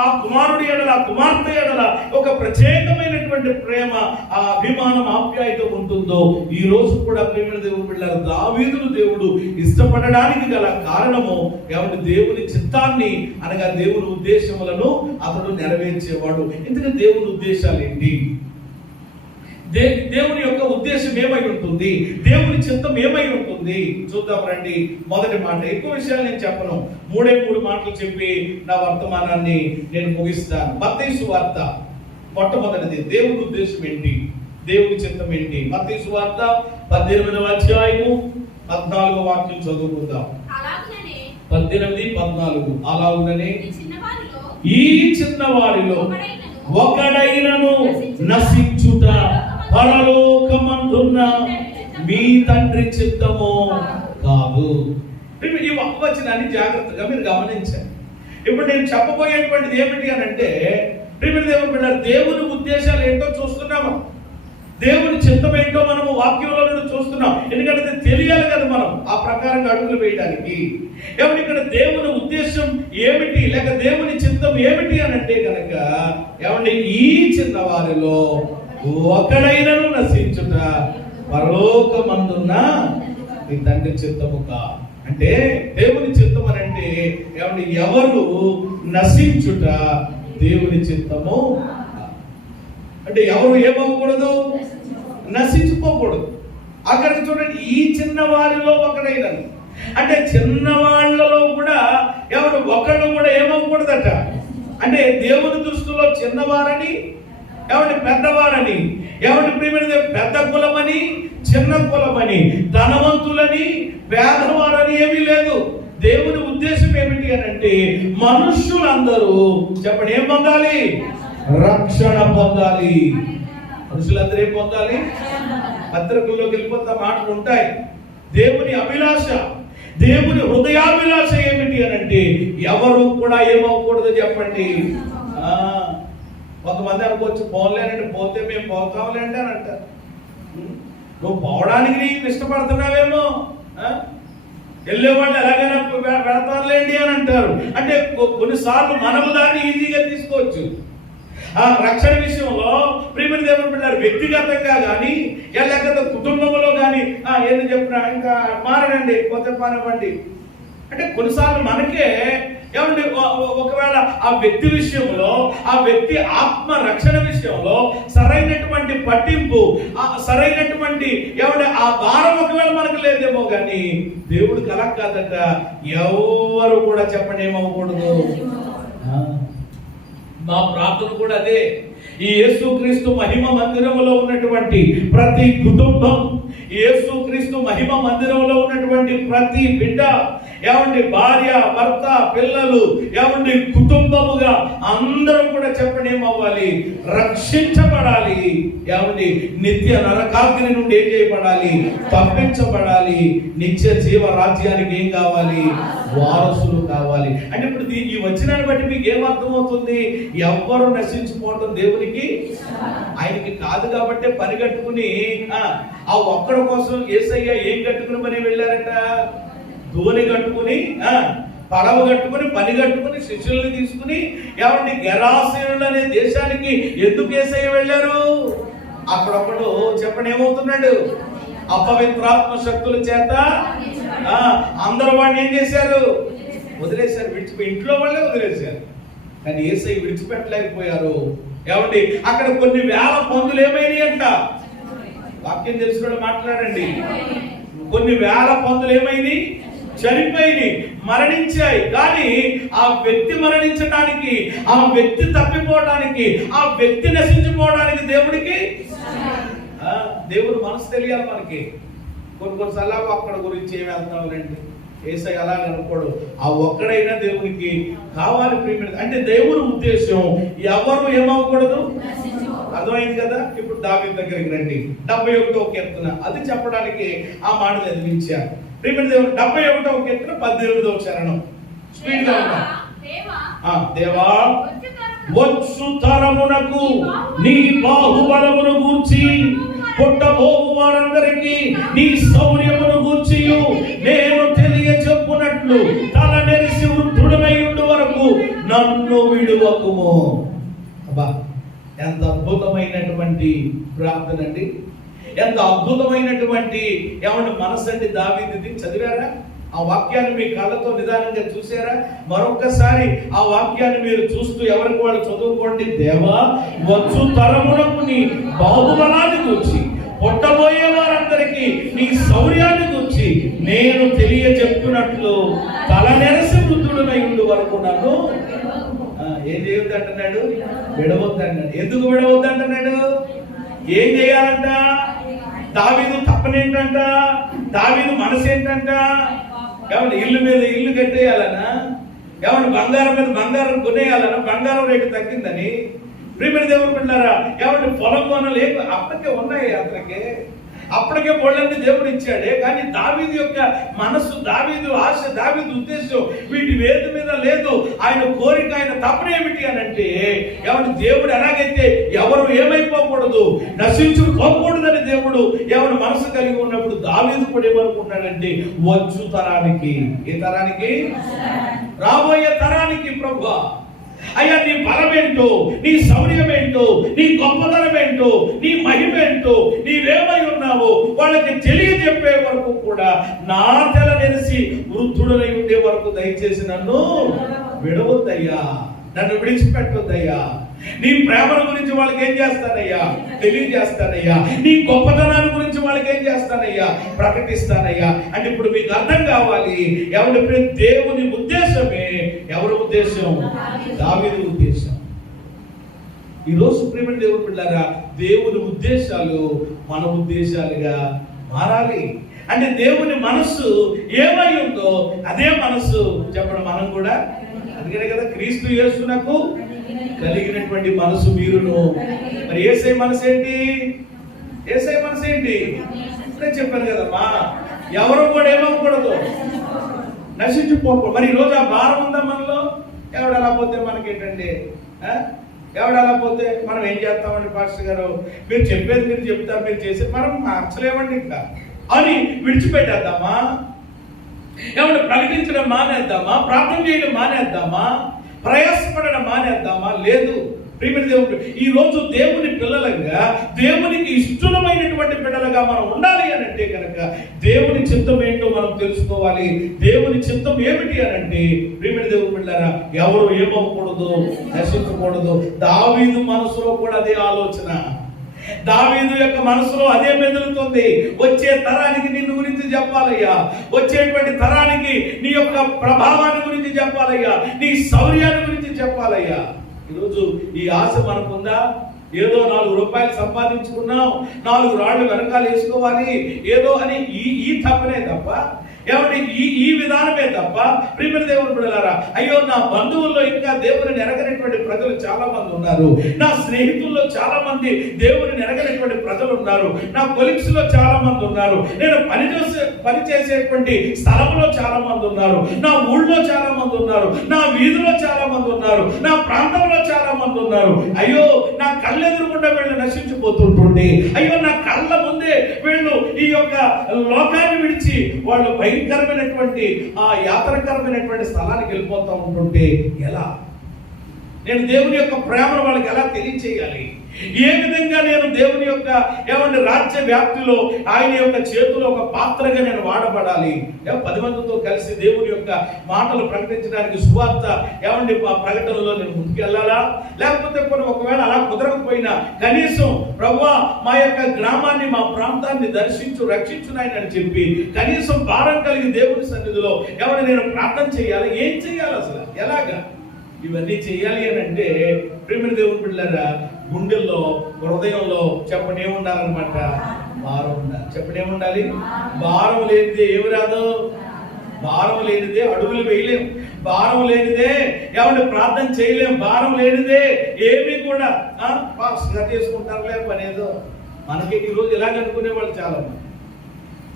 ఆ కుమారుడి ఎడల, ఆ కుమార్తె ఎడల ఒక ప్రత్యేకమైనటువంటి ప్రేమ, ఆ అభిమానం, ఆప్యాయత ఉంటుందో ఈ రోజు కూడా ప్రియమైన దేవుని బిడ్డలారా దావీదును దేవుడు ఇష్టపడడానికి గల కారణము ఏమంటే దేవుని చిత్తాన్ని అనగా దేవుని ఉద్దేశములను అతడు నెరవేర్చేవాడు. ఎందుకంటే దేవుని ఉద్దేశాలు ఏంటి, దేవుని యొక్క ఉద్దేశం ఏమై ఉంటుంది, దేవుని చిత్తం ఏమై ఉంటుంది చూద్దాం రండి. మొదటి మాట, ఎక్కువ విషయాలు నేను చెప్పను, 3 మాటలు చెప్పి నా వర్తమానాన్ని నేను ముగిస్తాను. మత్తయి సువార్త మొట్టమొదటిది, దేవుని ఉద్దేశం ఏంటి, దేవుని చిత్తం ఏంటి. మత్తయి సువార్త 18వ అధ్యాయము 14వ వాక్యం చదువుకుందాం. 18, 14. అలాగుననే ఈ చిన్నవారిలో ఒకడైనను నశించుట పరలోకమందున్న మీ తండ్రి చిత్తము కాదు. ఈ వచనాన్ని జాగ్రత్తగా మీరు గమనించండి. ఇప్పుడు నేను చెప్పబోయేటువంటిది ఏమిటి అని అంటే దేవుని ఉద్దేశాలు ఏంటో చూస్తున్నాము, దేవుని చిత్తం ఏంటో మనము వాక్యంలో చూస్తున్నాం. ఎందుకంటే తెలియాలి కదా మనం ఆ ప్రకారంగా అడుగులు వేయడానికి. ఏమిటి ఇక్కడ దేవుని ఉద్దేశం ఏమిటి లేక దేవుని చిత్తం ఏమిటి అని అంటే కనుక ఏమంటే ఈ చిన్నవారిలో ఒకడైనను నశించుట పరలోకమందున్న మీ తండ్రి చిత్తము కాదు. అంటే దేవుని చిత్తం అని అంటే ఏమంటే ఎవరు నశించుట దేవుని చిత్తము. అంటే ఎవరు ఏమవ్వకూడదు, నశించుకోకూడదు. అక్కడికి చూడండి, ఈ చిన్నవారిలో ఒకడైనను. అంటే చిన్నవాళ్లలో కూడా ఎవరు ఒకళ్ళు కూడా ఏమవ్వకూడదట. అంటే దేవుని దృష్టిలో చిన్నవారని ఎవరి పెద్దవారని, ఎవరి ప్రియమైన పెద్ద కులమని, చిన్న కులమని, ధనవంతులని, పేదవారని ఏమీ లేదు. దేవుని ఉద్దేశం ఏమిటి అని అంటే మనుష్యులందరూ చెప్పండి ఏం పొందాలి, రక్షణ పొందాలి. మనుషులందరూ ఏం పొందాలి, పత్రికల్లోకి వెళ్ళిపోతా మాటలు ఉంటాయి. దేవుని అభిలాష, దేవుని హృదయాభిలాష ఏమిటి అని అంటే ఎవరు కూడా ఏమవ్వకూడదు చెప్పండి. కొంతమంది అనుకోవచ్చు పోలేనంటే, పోతే మేము పోతాంలేండి అని అంటారు. నువ్వు పోవడానికి నీకు ఇష్టపడుతున్నావేమో, వెళ్ళేవాళ్ళు ఎలాగైనా వెళతారులేండి అని అంటారు. అంటే కొన్నిసార్లు మనము దాన్ని ఈజీగా తీసుకోవచ్చు. ఆ రక్షణ విషయంలో ప్రియమైన దేవుని బిడ్డలారా వ్యక్తిగతంగా కానీ లేకపోతే కుటుంబంలో కానీ ఏది చెప్పినా ఇంకా మారనండి పోతే పారవండి అంటే కొన్నిసార్లు మనకే ఏమంటే ఒకవేళ ఆ వ్యక్తి విషయంలో, ఆ వ్యక్తి ఆత్మ రక్షణ విషయంలో సరైనటువంటి పట్టింపు, సరైనటువంటి ఏమంటే ఆ భారం ఒకవేళ మనకు లేదేమో కానీ దేవుడికి అలా కాదట. ఎవరు కూడా చెప్పండి ఏమవ్వకూడదు. మా ప్రార్థన కూడా అదే. ఈ యేసుక్రీస్తు మహిమ మందిరంలో ఉన్నటువంటి ప్రతి కుటుంబం, యేసుక్రీస్తు మహిమ మందిరంలో ఉన్నటువంటి ప్రతి బిడ్డ ఏమండి భార్య, భర్త, పిల్లలు, ఏమండి కుటుంబముగా అందరం కూడా చెప్పండి ఏమవ్వాలి? రక్షించబడాలి. ఏమండి నిత్య నరకాగ్ని నుండి ఏం చేయబడాలి? తప్పించబడాలి. నిత్య జీవ రాజ్యానికి ఏం కావాలి? వారసులు కావాలి. అంటే ఇప్పుడు ఈ వచనాన్ని బట్టి మీకు ఏం అర్థమవుతుంది? ఎవ్వరు నశించుకోవటం దేవునికి ఆయనకి కాదు కాబట్టి పని కట్టుకుని ఆ ఒక్కడి కోసం యేసయ్య ఏం కట్టుకుని పని వెళ్ళారట? ధోని కట్టుకుని, పడవ కట్టుకుని, పని కట్టుకుని, శిష్యుల్ని తీసుకుని ఏమండి గెరాసేనులు అనే దేశానికి ఎందుకు యేసయ్య వెళ్ళారు? అక్కడొక్కడు చెప్పండి ఏమవుతున్నాడు? అపవిత్రాత్మ శక్తుల చేత అందరూ వాడిని ఏం చేశారు? వదిలేశారు. ఇంట్లో వాళ్ళే వదిలేశారు. కానీ యేసయ్య విడిచిపెట్టలేకపోయారు. ఏమండి అక్కడ కొన్ని వేల పందులు ఏమైనాయి అంట? వాక్యం తెలుసుకుని మాట్లాడండి. కొన్ని వేల పందులు ఏమైనాయి? చనిపోయినాయి, మరణించాయి. కానీ ఆ వ్యక్తి మరణించడానికి, ఆ వ్యక్తి తప్పిపోవడానికి, ఆ వ్యక్తి నశించిపోవడానికి దేవుడికి దేవుడు మనసు తెలియాలి మనకి. కొన్నిసార్లు అక్కడ గురించి ఏమి వెళ్తావులండి? యేసయ్య అలా అనుకోడు. ఆ ఒక్కడైనా దేవునికి కావాలి ప్రియమైన. అంటే దేవుని ఉద్దేశం ఎవరు ఏమవ్వకూడదు. అర్థమైంది కదా? ఇప్పుడు దావీదు దగ్గరికి రండి. 71వ కీర్తన అది చెప్పడానికి ఆ మాట చదివించారు. ప్రియమైన దేవుడు 71వ కీర్తన 18వ చరణం స్పీడ్ గా ఉన్నా. దేవా వచ్చు తరమునకు నీ బాహుబలమును గూర్చి, పుట్టబోవు వారందరికీ నీ శౌర్యమును గూర్చి నేను తెలియచెప్పునట్లు తల నెరిసి వృద్ధుడనై ఉండు వరకు నన్ను విడువకుము. అబ్బా ఎంత అద్భుతమైనటువంటి ప్రార్థన అండి! ఎంత అద్భుతమైనటువంటి ఏమంటే మనసు అండి దావీదుది. చదివారా? ఆ వాక్యాన్ని మీ కళ్ళతో నిదానంగా చూసారా? మరొకసారి ఆ వాక్యాన్ని మీరు చూస్తూ ఎవరికి వాళ్ళు చదువుకోండి. దేవా వచ్చు తరమునకు నీ బాహుబలాన్ని గూర్చి, పుట్టబోయే వారందరికీ నీ శౌర్యాన్ని గూర్చి నేను తెలియజెప్పునట్లు తల నెరసి వృద్ధుడనై ఉండు వరకు నన్ను ఏం చేయొద్దు అంటున్నాడు? విడవద్దు అంటున్నాడు. ఎందుకు విడవద్దు అంటున్నాడు? ఏం చేయాలంట? దావీదు తప్పనేంటంట? దావీదు మనసు ఏంటంట? ఏమంటే ఇల్లు మీద ఇల్లు కట్టేయాలనా? ఏమంటే బంగారం మీద బంగారం కొనేయాలనా? బంగారం రేటు తగ్గిందని. ప్రియమైన దేవుడు పిల్లారా, ఏమంటే పొలం కొనలు అప్పటికే ఉన్నాయి. అప్పటికే బోళ్ళని దేవుడు ఇచ్చాడే. కానీ దావీదు యొక్క మనసు, దావీదు ఆశ, దావీదు ఉద్దేశం వీటి వేది మీద లేదు. ఆయన కోరిక, ఆయన తపన ఏమిటి అని అంటే ఏమంటే దేవుడు ఎలాగైతే ఎవరు ఏమైపోకూడదు, నశించుకోకూడదని దేవుడు ఎవరు మనసు కలిగి ఉన్నప్పుడు దావీదు కూడా ఏమనుకున్నాడంటే వచ్చు తరానికి, ఏ తరానికి? రాబోయే తరానికి ప్రభువా అయ్యా నీ బలమేంటో, నీ శౌర్యమేంటో, నీ గొప్పతనమేంటో, నీ మహిమేంటో, నీవేమై ఉన్నావో వాళ్ళకి తెలియజెప్పే వరకు కూడా నా తెల నెరిసి వృద్ధుడనై ఉండే వరకు దయచేసి నన్ను విడవద్దయ్యా, నన్ను విడిచిపెట్టొద్దయ్యా. నీ ప్రేమల గురించి వాళ్ళకి ఏం చేస్తానయ్యా? తెలియజేస్తానయ్యా. నీ గొప్పతనాన్ని గురించి వాళ్ళకి ఏం చేస్తానయ్యా? ప్రకటిస్తానయ్యా. అంటే ఇప్పుడు మీకు అర్థం కావాలి ఎవరి దేవుని ఉద్దేశమే. ఎవరి ఉద్దేశం? దావీదు ఉద్దేశం. ఈరోజు ప్రియమైన దేవుని బిడ్డలారా, దేవుని ఉద్దేశాలు మన ఉద్దేశాలుగా మారాలి. అంటే దేవుని మనస్సు ఏమై ఉందో అదే మనస్సు చెప్పడం మనం కూడా. అందుకనే కదా క్రీస్తు యేసునకు కలిగినటువంటి మనసు మీరును. మరి యేసయ్య మనసు ఏంటి? యేసయ్య మనసు ఏంటి? ఇప్పుడే చెప్పాను కదమ్మా, ఎవరు కూడా ఏమవ్వకూడదు, నశించిపోకూడదు. మరి ఈరోజు ఆ భారం ఉందా మనలో? ఎవడలా పోతే మనకేంటండి? ఎవడలా పోతే మనం ఏం చేస్తామండి? పాస్టర్ గారు మీరు చెప్పేది మీరు చెప్తారు, మీరు చేసేది మనం మార్చలేమండి ఇంకా అని విడిచిపెట్టేద్దామా? ఏమంటే ప్రకటించడం మానేద్దామా? ప్రార్థన చేయడం మానేద్దామా? ప్రయాసపడడం మానేద్దామా? లేదు. ప్రియమైన దేవుడు, ఈ రోజు దేవుని పిల్లలుగా, దేవునికి ఇష్టమైనటువంటి బిడ్డలుగా మనం ఉండాలి అని అంటే కనుక దేవుని చిత్తం ఏంటో మనం తెలుసుకోవాలి. దేవుని చిత్తం ఏమిటి అని అంటే ప్రియమైన దేవుడు బిడ్డలారా, ఎవరు ఏమవ్వకూడదు, నశించకూడదు. దావీదు మనసులో కూడా అదే ఆలోచన. దావీదు యొక్క మనసులో అదే మెదులుతుంది. వచ్చే తరానికి నిన్ను గురించి చెప్పాలయ్యా, వచ్చేటువంటి తరానికి నీ యొక్క ప్రభావాన్ని గురించి చెప్పాలయ్యా, నీ శౌర్యాన్ని గురించి చెప్పాలయ్యా. ఈరోజు ఈ ఆశ మనకుందా? ఏదో 4 రూపాయలు సంపాదించుకున్నాం, 4 రాళ్ళు వెనకాల వేసుకోవాలి ఏదో అని ఈ తప్పనే తప్ప ఏమంటే ఈ విధానమే తప్ప ప్రియమైన దేవుని బిడ్డలారా, అయ్యో నా బంధువుల్లో ఇంకా దేవుని ఎరగనటువంటి ప్రజలు చాలా మంది ఉన్నారు, నా స్నేహితుల్లో చాలా మంది దేవుని ఎరగనటువంటి ప్రజలు ఉన్నారు, నా కొలీగ్స్ లో చాలా మంది ఉన్నారు, నేను పనిచేసేటువంటి స్థలంలో చాలా మంది ఉన్నారు, నా ఊళ్ళో చాలా మంది ఉన్నారు, నా వీధిలో చాలా మంది ఉన్నారు, నా ప్రాంతంలో చాలా మంది ఉన్నారు. అయ్యో నా కళ్ళెదురుగుండా వీళ్ళు నశించిపోతుంటుంది, అయ్యో నా కళ్ళ ముందే వీళ్ళు ఈ యొక్క లోకాన్ని విడిచి వాళ్ళు భయంకరమైనటువంటి ఆ యాత్రకరమైనటువంటి స్థలానికి వెళ్ళిపోతూ ఉంటుంటే ఎలా? నేను దేవుని యొక్క ప్రేమను వాళ్ళకి ఎలా తెలియచేయాలి? ఏ విధంగా నేను దేవుని యొక్క ఏమంటే రాజ్య వ్యాప్తిలో ఆయన యొక్క చేతిలో ఒక పాత్రగా నేను వాడబడాలి? 10 మందితో కలిసి దేవుని యొక్క మాటలు ప్రకటించడానికి సువార్త ఏమంటే ప్రకటనలో నేను ముందుకు వెళ్ళాలా? లేకపోతే ఒకవేళ అలా కుదరకపోయినా కనీసం ప్రభువా మా యొక్క గ్రామాన్ని మా ప్రాంతాన్ని దర్శించు రక్షించు నాయన అని చెప్పి కనీసం భారం కలిగి దేవుని సన్నిధిలో ఏమంటే నేను ప్రార్థన చేయాలి. ఏం చేయాలి అసలు? ఎలాగా ఇవన్నీ చేయాలి అని అంటే ప్రియమైన దేవుని బిడ్డలారా, గుండెల్లో హృదయంలో చెప్పని ఏముండాలన్నమాట? భారం ఉండాలి. చెప్పని ఏముండాలి? భారం లేనిదే ఏమి రాదు. భారం లేనిదే అడుగులు వేయలేం, భారం లేనిదే ఏమంటే ప్రార్థన చేయలేం, భారం లేనిదే ఏమీ కూడా చేసుకుంటారులే పనేదో. మనకి ఈరోజు ఇలాగనుకునే వాళ్ళు చాలా మంది.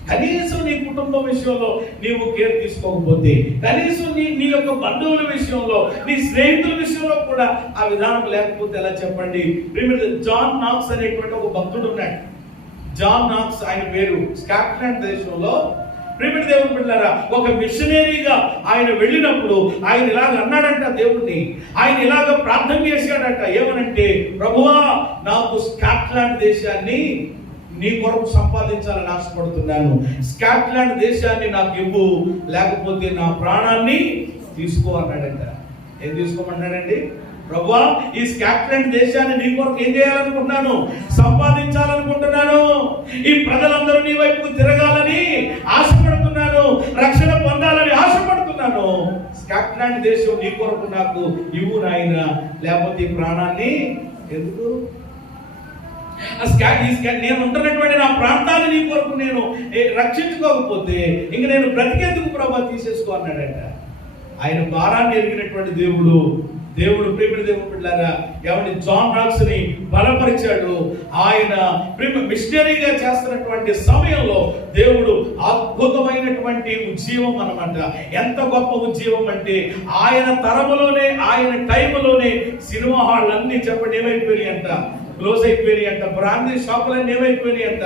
కనీసం నీ కుటుంబం విషయంలో నీవు కేర్ తీసుకోకపోతే, కనీసం నీ యొక్క బంధువుల విషయంలో, నీ స్నేహితుల విషయంలో కూడా ఆ విధానం లేకపోతే ఎలా చెప్పండి? జాన్ నాక్స్ అనేటువంటి ఒక భక్తుడు ఉన్నాడు. జాన్ నాక్స్ ఆయన పేరు. స్కాట్లాండ్ దేశంలో ప్రియమైన దేవుని బిడ్డలారా, ఒక మిషనరీగా ఆయన వెళ్ళినప్పుడు ఆయన ఇలాగ అన్నాడంట దేవుడిని. ఆయన ఇలాగ ప్రార్థన చేశాడట. ఏమనంటే, ప్రభువా నాకు స్కాట్లాండ్ దేశాన్ని నీ కొరకు సంపాదించాలని ఆశపడుతున్నాను, స్కాట్లాండ్ దేశాన్ని నాకు ఇవ్వు, లేకపోతే నా ప్రాణాన్ని తీసుకో అన్నాడంట. ఏం తీసుకోమన్నాడండి? ప్రభువా ఈ స్కాట్లాండ్ దేశాన్ని నీ కొరకు ఏం చేయాలనుకుంటున్నాను? సంపాదించాలనుకుంటున్నాను. ఈ ప్రజలందరూ నీ వైపు తిరగాలని ఆశపడుతున్నాను, రక్షణ పొందాలని ఆశపడుతున్నాను. స్కాట్లాండ్ దేశం నీ కొరకు నాకు ఇవ్వు నాయన, లేకపోతే ఈ ప్రాణాన్ని ఎందుకు? నేను ఉంటున్నటువంటి నా ప్రాంతాన్ని నీ కొరకు నేను రక్షించుకోకపోతే ఇంక నేను బ్రతికేందుకు ప్రభా తీసేసుకో అన్నాడంట. ఆయన భారాన్ని ఎరిగినటువంటి దేవుడు ప్రియమైన దేవుడు బిడ్డలారా, ఎవరిని జాన్ నాక్స్ ని బలపరిచాడు. ఆయన మిషనరీగా చేస్తున్నటువంటి సమయంలో దేవుడు అద్భుతమైనటువంటి ఉద్యమం అన్నమాట. ఎంత గొప్ప ఉద్యమం అంటే ఆయన తరములోనే, ఆయన టైంలోనే సినిమా హాల్ అన్ని చెప్పండి ఏమైపోయినాయి అంట, క్లోజ్ అయిపోయినాయి అంట. బ్రాందీ షాపులన్నీ ఏమైపోయినాయి అంట,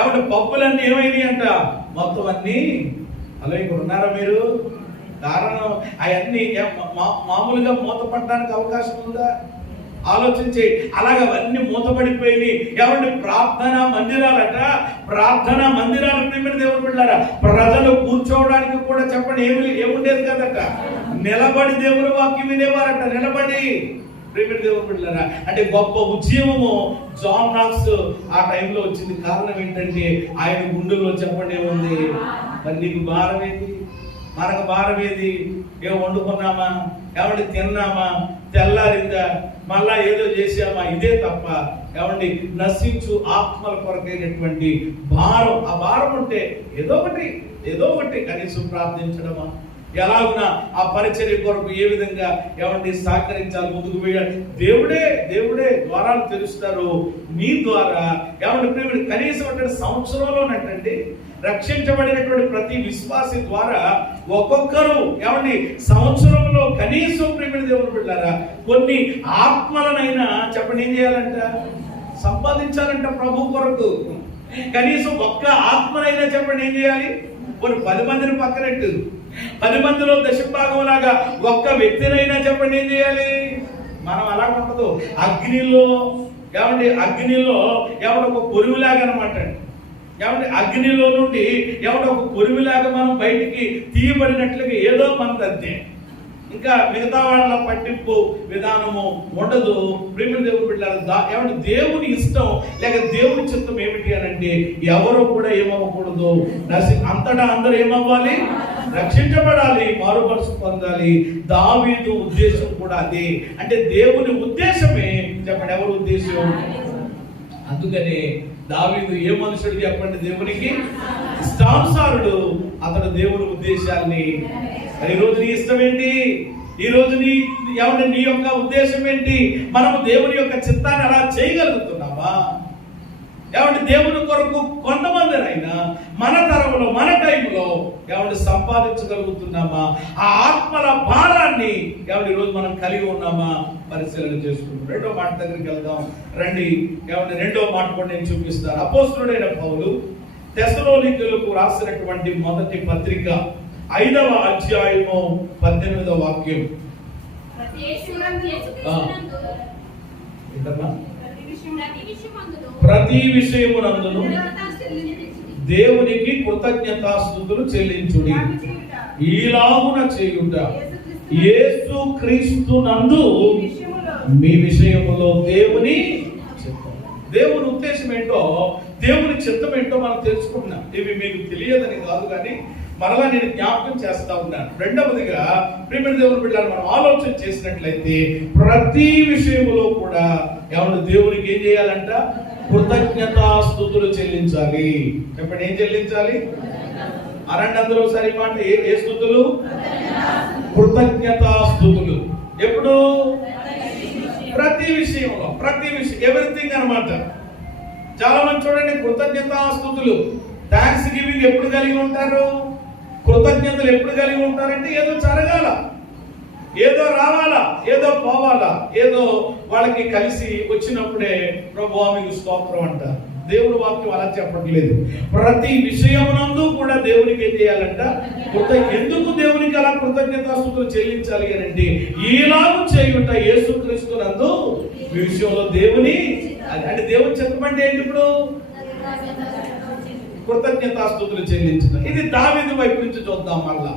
ఎవరి పప్పులన్నీ ఏమైనాయి అంట, మొత్తం అన్ని. అలా ఇక్కడ ఉన్నారా మీరు? కారణం అవన్నీ మామూలుగా మూతపడడానికి అవకాశం ఉందా? ఆలోచించి అలాగ అవన్నీ మూతపడిపోయి ఎవరి ప్రార్థనా మందిరాలట. ప్రార్థనా మందిరాలు ప్రియమైన దేవుని బిడ్డలారా, ప్రజలు కూర్చోవడానికి కూడా చెప్పండి ఏముండేది కదట. నిలబడి దేవుని వాక్యం వినేవారట, నిలబడి. ప్రియమైన దేవుని బిడ్డలారా, అంటే గొప్ప ఉద్యమము జాన్ నాక్స్ ఆ టైంలో వచ్చింది. కారణం ఏంటంటే ఆయన గుండెల్లో చెప్పండి ఏముంది? మరి నీకు భారం ఏంటి? మనకు భారం ఏది? ఏమో వండుకున్నామా, ఏమండి తిన్నామా, తెల్లారిందా, మళ్ళా ఏదో చేసామా, ఇదే తప్ప ఏమండి నశించు ఆత్మల కొరకైనటువంటి భారం. ఆ భారం ఉంటే ఏదో ఒకటి కనీసం ప్రార్థించడమా, ఎలాగునా ఆ పరిచర్య కొరకు ఏ విధంగా ఏమండి సహకరించాలి, ముందుకు వేయాలి. దేవుడే ద్వారాలు తెరుస్తారు మీ ద్వారా. ఏమంటే ప్రియమైన కనీసం అంటే సంవత్సరంలోనంటండి రక్షించబడినటువంటి ప్రతి విశ్వాసి ద్వారా ఒక్కొక్కరు ఏమండి సంవత్సరంలో కనీసం ప్రియమైన దేవుని బిడ్డలారా కొన్ని ఆత్మలనైనా చెప్పండి ఏం చేయాలంట? సంపాదించాలంట ప్రభు కొరకు. కనీసం ఒక్క ఆత్మనైనా చెప్పండి ఏం చేయాలి? కొన్ని 10 మందిని పక్కనట్టు 10 మందిలో దశభాగం లాగా ఒక్క వ్యక్తినైనా చెప్పండి ఏం చేయాలి? మనం అలా ఉండదు. అగ్నిలో ఒక కొరువులాగా అనమాట. అగ్నిలో నుండి ఒక కొరువులాగా మనం బయటికి తీయబడినట్లుగా ఏదో మనది అంతే. ఇంకా మిగతా వాళ్ళ పట్టింపు విధానము ఉండదు. ప్రియమైన దేవుని బిడ్డలారా, దేవుని ఇష్టం లేక దేవుని చిత్తం ఏమిటి అని అంటే ఎవరు కూడా ఏమవ్వకూడదు. అంతటా అందరూ ఏమవ్వాలి? రక్షించబడాలి, మారు మనసు పొందాలి. దావీదు ఉద్దేశం కూడా అదే. అంటే దేవుని ఉద్దేశమే చెప్పండి ఎవరి ఉద్దేశం? అందుకనే దావీదు ఏ మనుషుడు చెప్పండి? దేవునికి ఇష్టానుసారుడు. అతడు దేవుని ఉద్దేశాన్ని. ఈ రోజు నీ ఇష్టం ఏంటి? ఈ రోజు నీ యొక్క ఉద్దేశం ఏంటి? మనము దేవుని యొక్క చిత్తాన్ని అలా చేయగలుగుతున్నామా? దేవుని కొరకు కొంతమందినైనా మన తరంలో, మన టైంలో సంపాదించగలుగుతున్నామా? ఆ ఆత్మల భారాన్ని ఈరోజు మనం కలిగి ఉన్నామా? పరిశీలన చేసుకుంటాం. రెండో మాట దగ్గరికి వెళ్దాం రండి. రెండో మాట కూడా నేను చూపిస్తాను. అపోస్తలుడైన పౌలు తెస్సలోనికీయులకు రాసినటువంటి మొదటి పత్రిక 5వ అధ్యాయము 18వ వాక్యం. ప్రతి విషయమునందును దేవునికి కృతజ్ఞతాస్తుతులు చెల్లించుడి, ఈలాగున చేయుట యేసు క్రీస్తునందు మీ విషయములో దేవుని ఉద్దేశం ఏంటో, దేవుని చిత్తం ఏంటో మనం తెలుసుకుంటున్నాం. ఇవి మీకు తెలియదని కాదు, కానీ మరలా నేను జ్ఞాపకం చేస్తా ఉన్నాను. రెండవదిగా ప్రియమైన దేవుని బిడ్డలారా, మనం ఆలోచన చేసినట్లయితే ప్రతి విషయములో కూడా దేవునికి ఏం చేయాలంట? కృతజ్ఞతాస్తుతులు చెల్లించాలి. చెప్పండి, ఏం చెల్లించాలి? అనండి అందరూ సరి మాట. ఏ స్తుతులు? కృతజ్ఞతాస్తుతులు. ఎప్పుడు? ప్రతి విషయంలో, ఎవ్రీథింగ్ అన్నమాట. చాలా మంది చూడండి, కృతజ్ఞతాస్తుతులు, థాంక్స్ గివింగ్ ఎప్పుడు కలిగి ఉంటారు? కృతజ్ఞతలు ఎప్పుడు కలిగి ఉంటారంటే ఏదో జరగాల, ఏదో రావాలా, ఏదో పోవాలా, ఏదో వాళ్ళకి కలిసి వచ్చినప్పుడే ప్రభువా మీకు స్తోత్రం అంటారు. దేవుని వాక్యం అలా చెప్పట్లేదు. ప్రతి విషయమునందు కూడా దేవునికి ఏం చేయాలంట? ఎందుకు దేవునికి అలా కృతజ్ఞతాస్తుతులు చెల్లించాలి అని అంటే, ఈలాగు చేయుట యేసుక్రీస్తునందు ఈ విషయంలో దేవుని, అంటే దేవుని చెప్పమంటే ఏంటి? ఇప్పుడు కృతజ్ఞతాస్తుతులు చెల్లించడం. ఇది దావీదు వైపు నుంచి చూద్దాం. మళ్ళా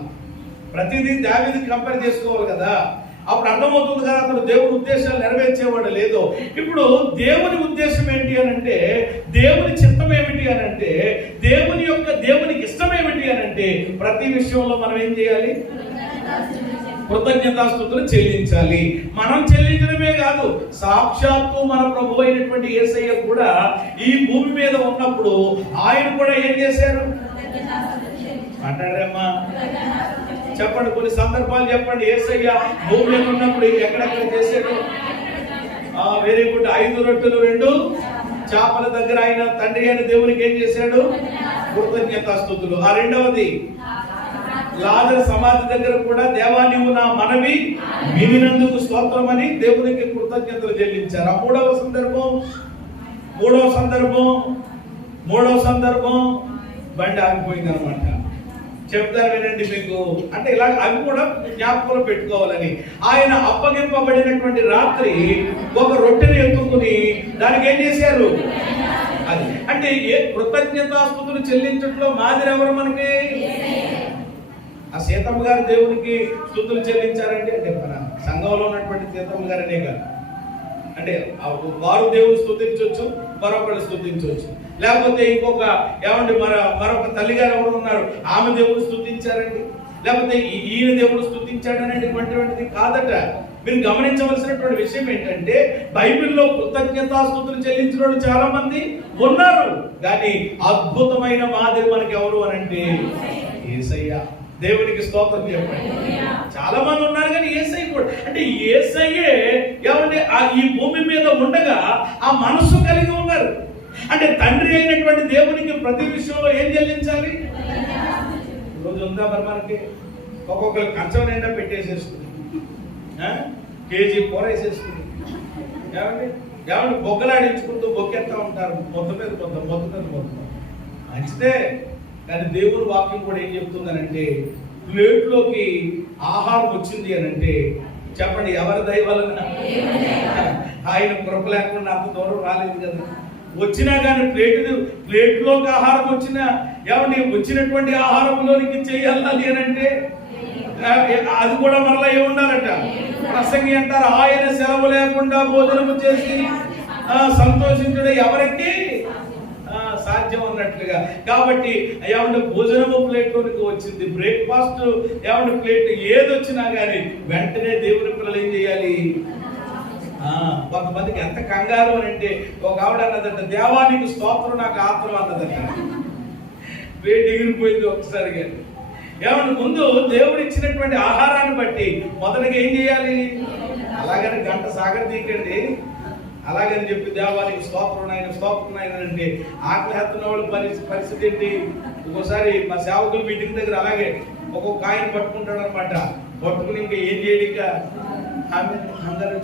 ప్రతిదీ దావీదు కంపేర్ చేసుకోవాలి కదా, అప్పుడు అర్థమవుతుంది కదా అతను దేవుని ఉద్దేశాలు నెరవేర్చేవాడు లేదో. ఇప్పుడు దేవుని ఉద్దేశం ఏంటి అని అంటే, దేవుని చిత్తం ఏమిటి అని అంటే, దేవునికి ఇష్టం ఏమిటి అని అంటే, ప్రతి విషయంలో మనం ఏం చేయాలి? కృతజ్ఞతాస్తుతులు చెల్లించాలి. మనం చెల్లించడమే కాదు, సాక్షాత్తు మన ప్రభు అయినటువంటి యేసయ్య కూడా ఈ భూమి మీద ఉన్నప్పుడు ఆయన కూడా ఏం చేశారు? మాట్లాడరమ్మా, చెప్పండి. కొన్ని సందర్భాలు చెప్పండి. యేసయ్య భూమి మీద ఉన్నప్పుడు ఎక్కడెక్కడ చేశాడు? Very good. 5 రొట్టెలు 2 చేపల దగ్గర ఆయన తండ్రి అయిన దేవునికి ఏం చేశాడు? కృతజ్ఞతాస్తుతులు. ఆ రెండవది, లాజరు సమాధి దగ్గర కూడా దేవా నీవు నా మనవి వినినందుకు స్తోత్రమని దేవునికి కృతజ్ఞతలు చెల్లించారు. ఆ మూడవ సందర్భం బండి ఆగిపోయింది అనమాట. చెప్తారు వినండి మీకు, అంటే ఇలా అవి కూడా జ్ఞాపకంలో పెట్టుకోవాలని. ఆయన అప్పగింపబడినటువంటి రాత్రి ఒక రొట్టెని ఎత్తుకుని దానికి ఏం చేశారు? అది అంటే ఏ కృతజ్ఞతాస్తుతులు చెల్లించట్లో మాదిరి ఎవరు మనకి? ఆ సీతమ్మ గారు దేవునికి స్తుతులు చెల్లించారంటే, అంటే మన సంఘంలో ఉన్నటువంటి సీతమ్మ గారనే కాదు, అంటే వారు దేవుని స్తుతించవచ్చు, మరొకరు స్తుతించవచ్చు. లేకపోతే ఇంకొక మరొక తల్లిగారు ఎవరు ఉన్నారు, ఆమె దేవుని స్తుతించారండి, లేకపోతే ఈయన దేవుడు స్తుతించాడనేటువంటిది కాదట. మీరు గమనించవలసినటువంటి విషయం ఏంటంటే, బైబిల్లో కృతజ్ఞతాస్తుతులు చెల్లించిన వాళ్ళు చాలా మంది ఉన్నారు, కానీ అద్భుతమైన మాదిరి మనకి ఎవరు అని అంటే యేసయ్య. దేవునికి స్తోత్రం చెప్పండి. చాలా మంది ఉన్నారు కానీ యేసయ్య కూడా, అంటే యేసయ్యే ఈ భూమి మీద ఉండగా ఆ మనస్సు కలిగి ఉన్నారు. అంటే తండ్రి అయినటువంటి దేవునికి ప్రతి విషయంలో ఏం చెల్లించాలి? రోజు ఉందా మరి మనకి? ఒక్కొక్కరు కంచం నిండా పెట్టేసేస్తుంది, కేజీ కూర వేసేస్తుంది, ఏమండి బొగ్గలాడించుకుంటూ బొక్కెత్తా ఉంటారు, మొత్తం మీద మొత్తం మంచిదే. కానీ దేవుని వాక్యం కూడా ఏం చెప్తుందనంటే, ప్లేట్లోకి ఆహారం వచ్చింది అని అంటే చెప్పండి ఎవరి దయ వలన? ఆయన కృప లేకుండా అంత దూరం రాలేదు కదా. వచ్చినా కానీ ప్లేట్లోకి ఆహారం వచ్చినా వచ్చినటువంటి ఆహారంలోనికి చేయాలి అని అంటే అది కూడా మరలా ఏముండాలట? ప్రసంగి అంటారు, ఆయన సెలవు లేకుండా భోజనము చేసి సంతోషించడం ఎవరికి సాధ్యం అన్నట్లుగా. కాబట్టి భోజనము ప్లేట్లోనికి వచ్చింది, బ్రేక్ఫాస్ట్ ప్లేట్ ఏది వచ్చినా కానీ వెంటనే దేవుని పిల్లలు ఏం చేయాలి? కొంతమందికి ఎంత కంగారు అని అంటే, ఒక ఆవిడ అన్నదట, దేవానికి స్తోత్రం నాకు ఆత్రం అన్నదట. వేడి ఎగిరిపోయింది ఒకసారిగా. ఏమన్నా ముందు దేవుడు ఇచ్చినటువంటి ఆహారాన్ని బట్టి మొదటగా ఏం చేయాలి? అలాగని గంట సాగర తీకండి, అలాగని చెప్పి దేవానికి స్తోత్రం ఆయన అంటే ఆకలి హత్తున్న వాళ్ళ పరిస్థితి ఏంటి? ఒక్కోసారి మా సేవకులు మీటింగ్ దగ్గర అలాగే ఒక్కొక్క ఆయన పట్టుకుంటాడు అనమాట. పట్టుకుని ఇంకా ఏం చేయడు, ఇంకా అందరూ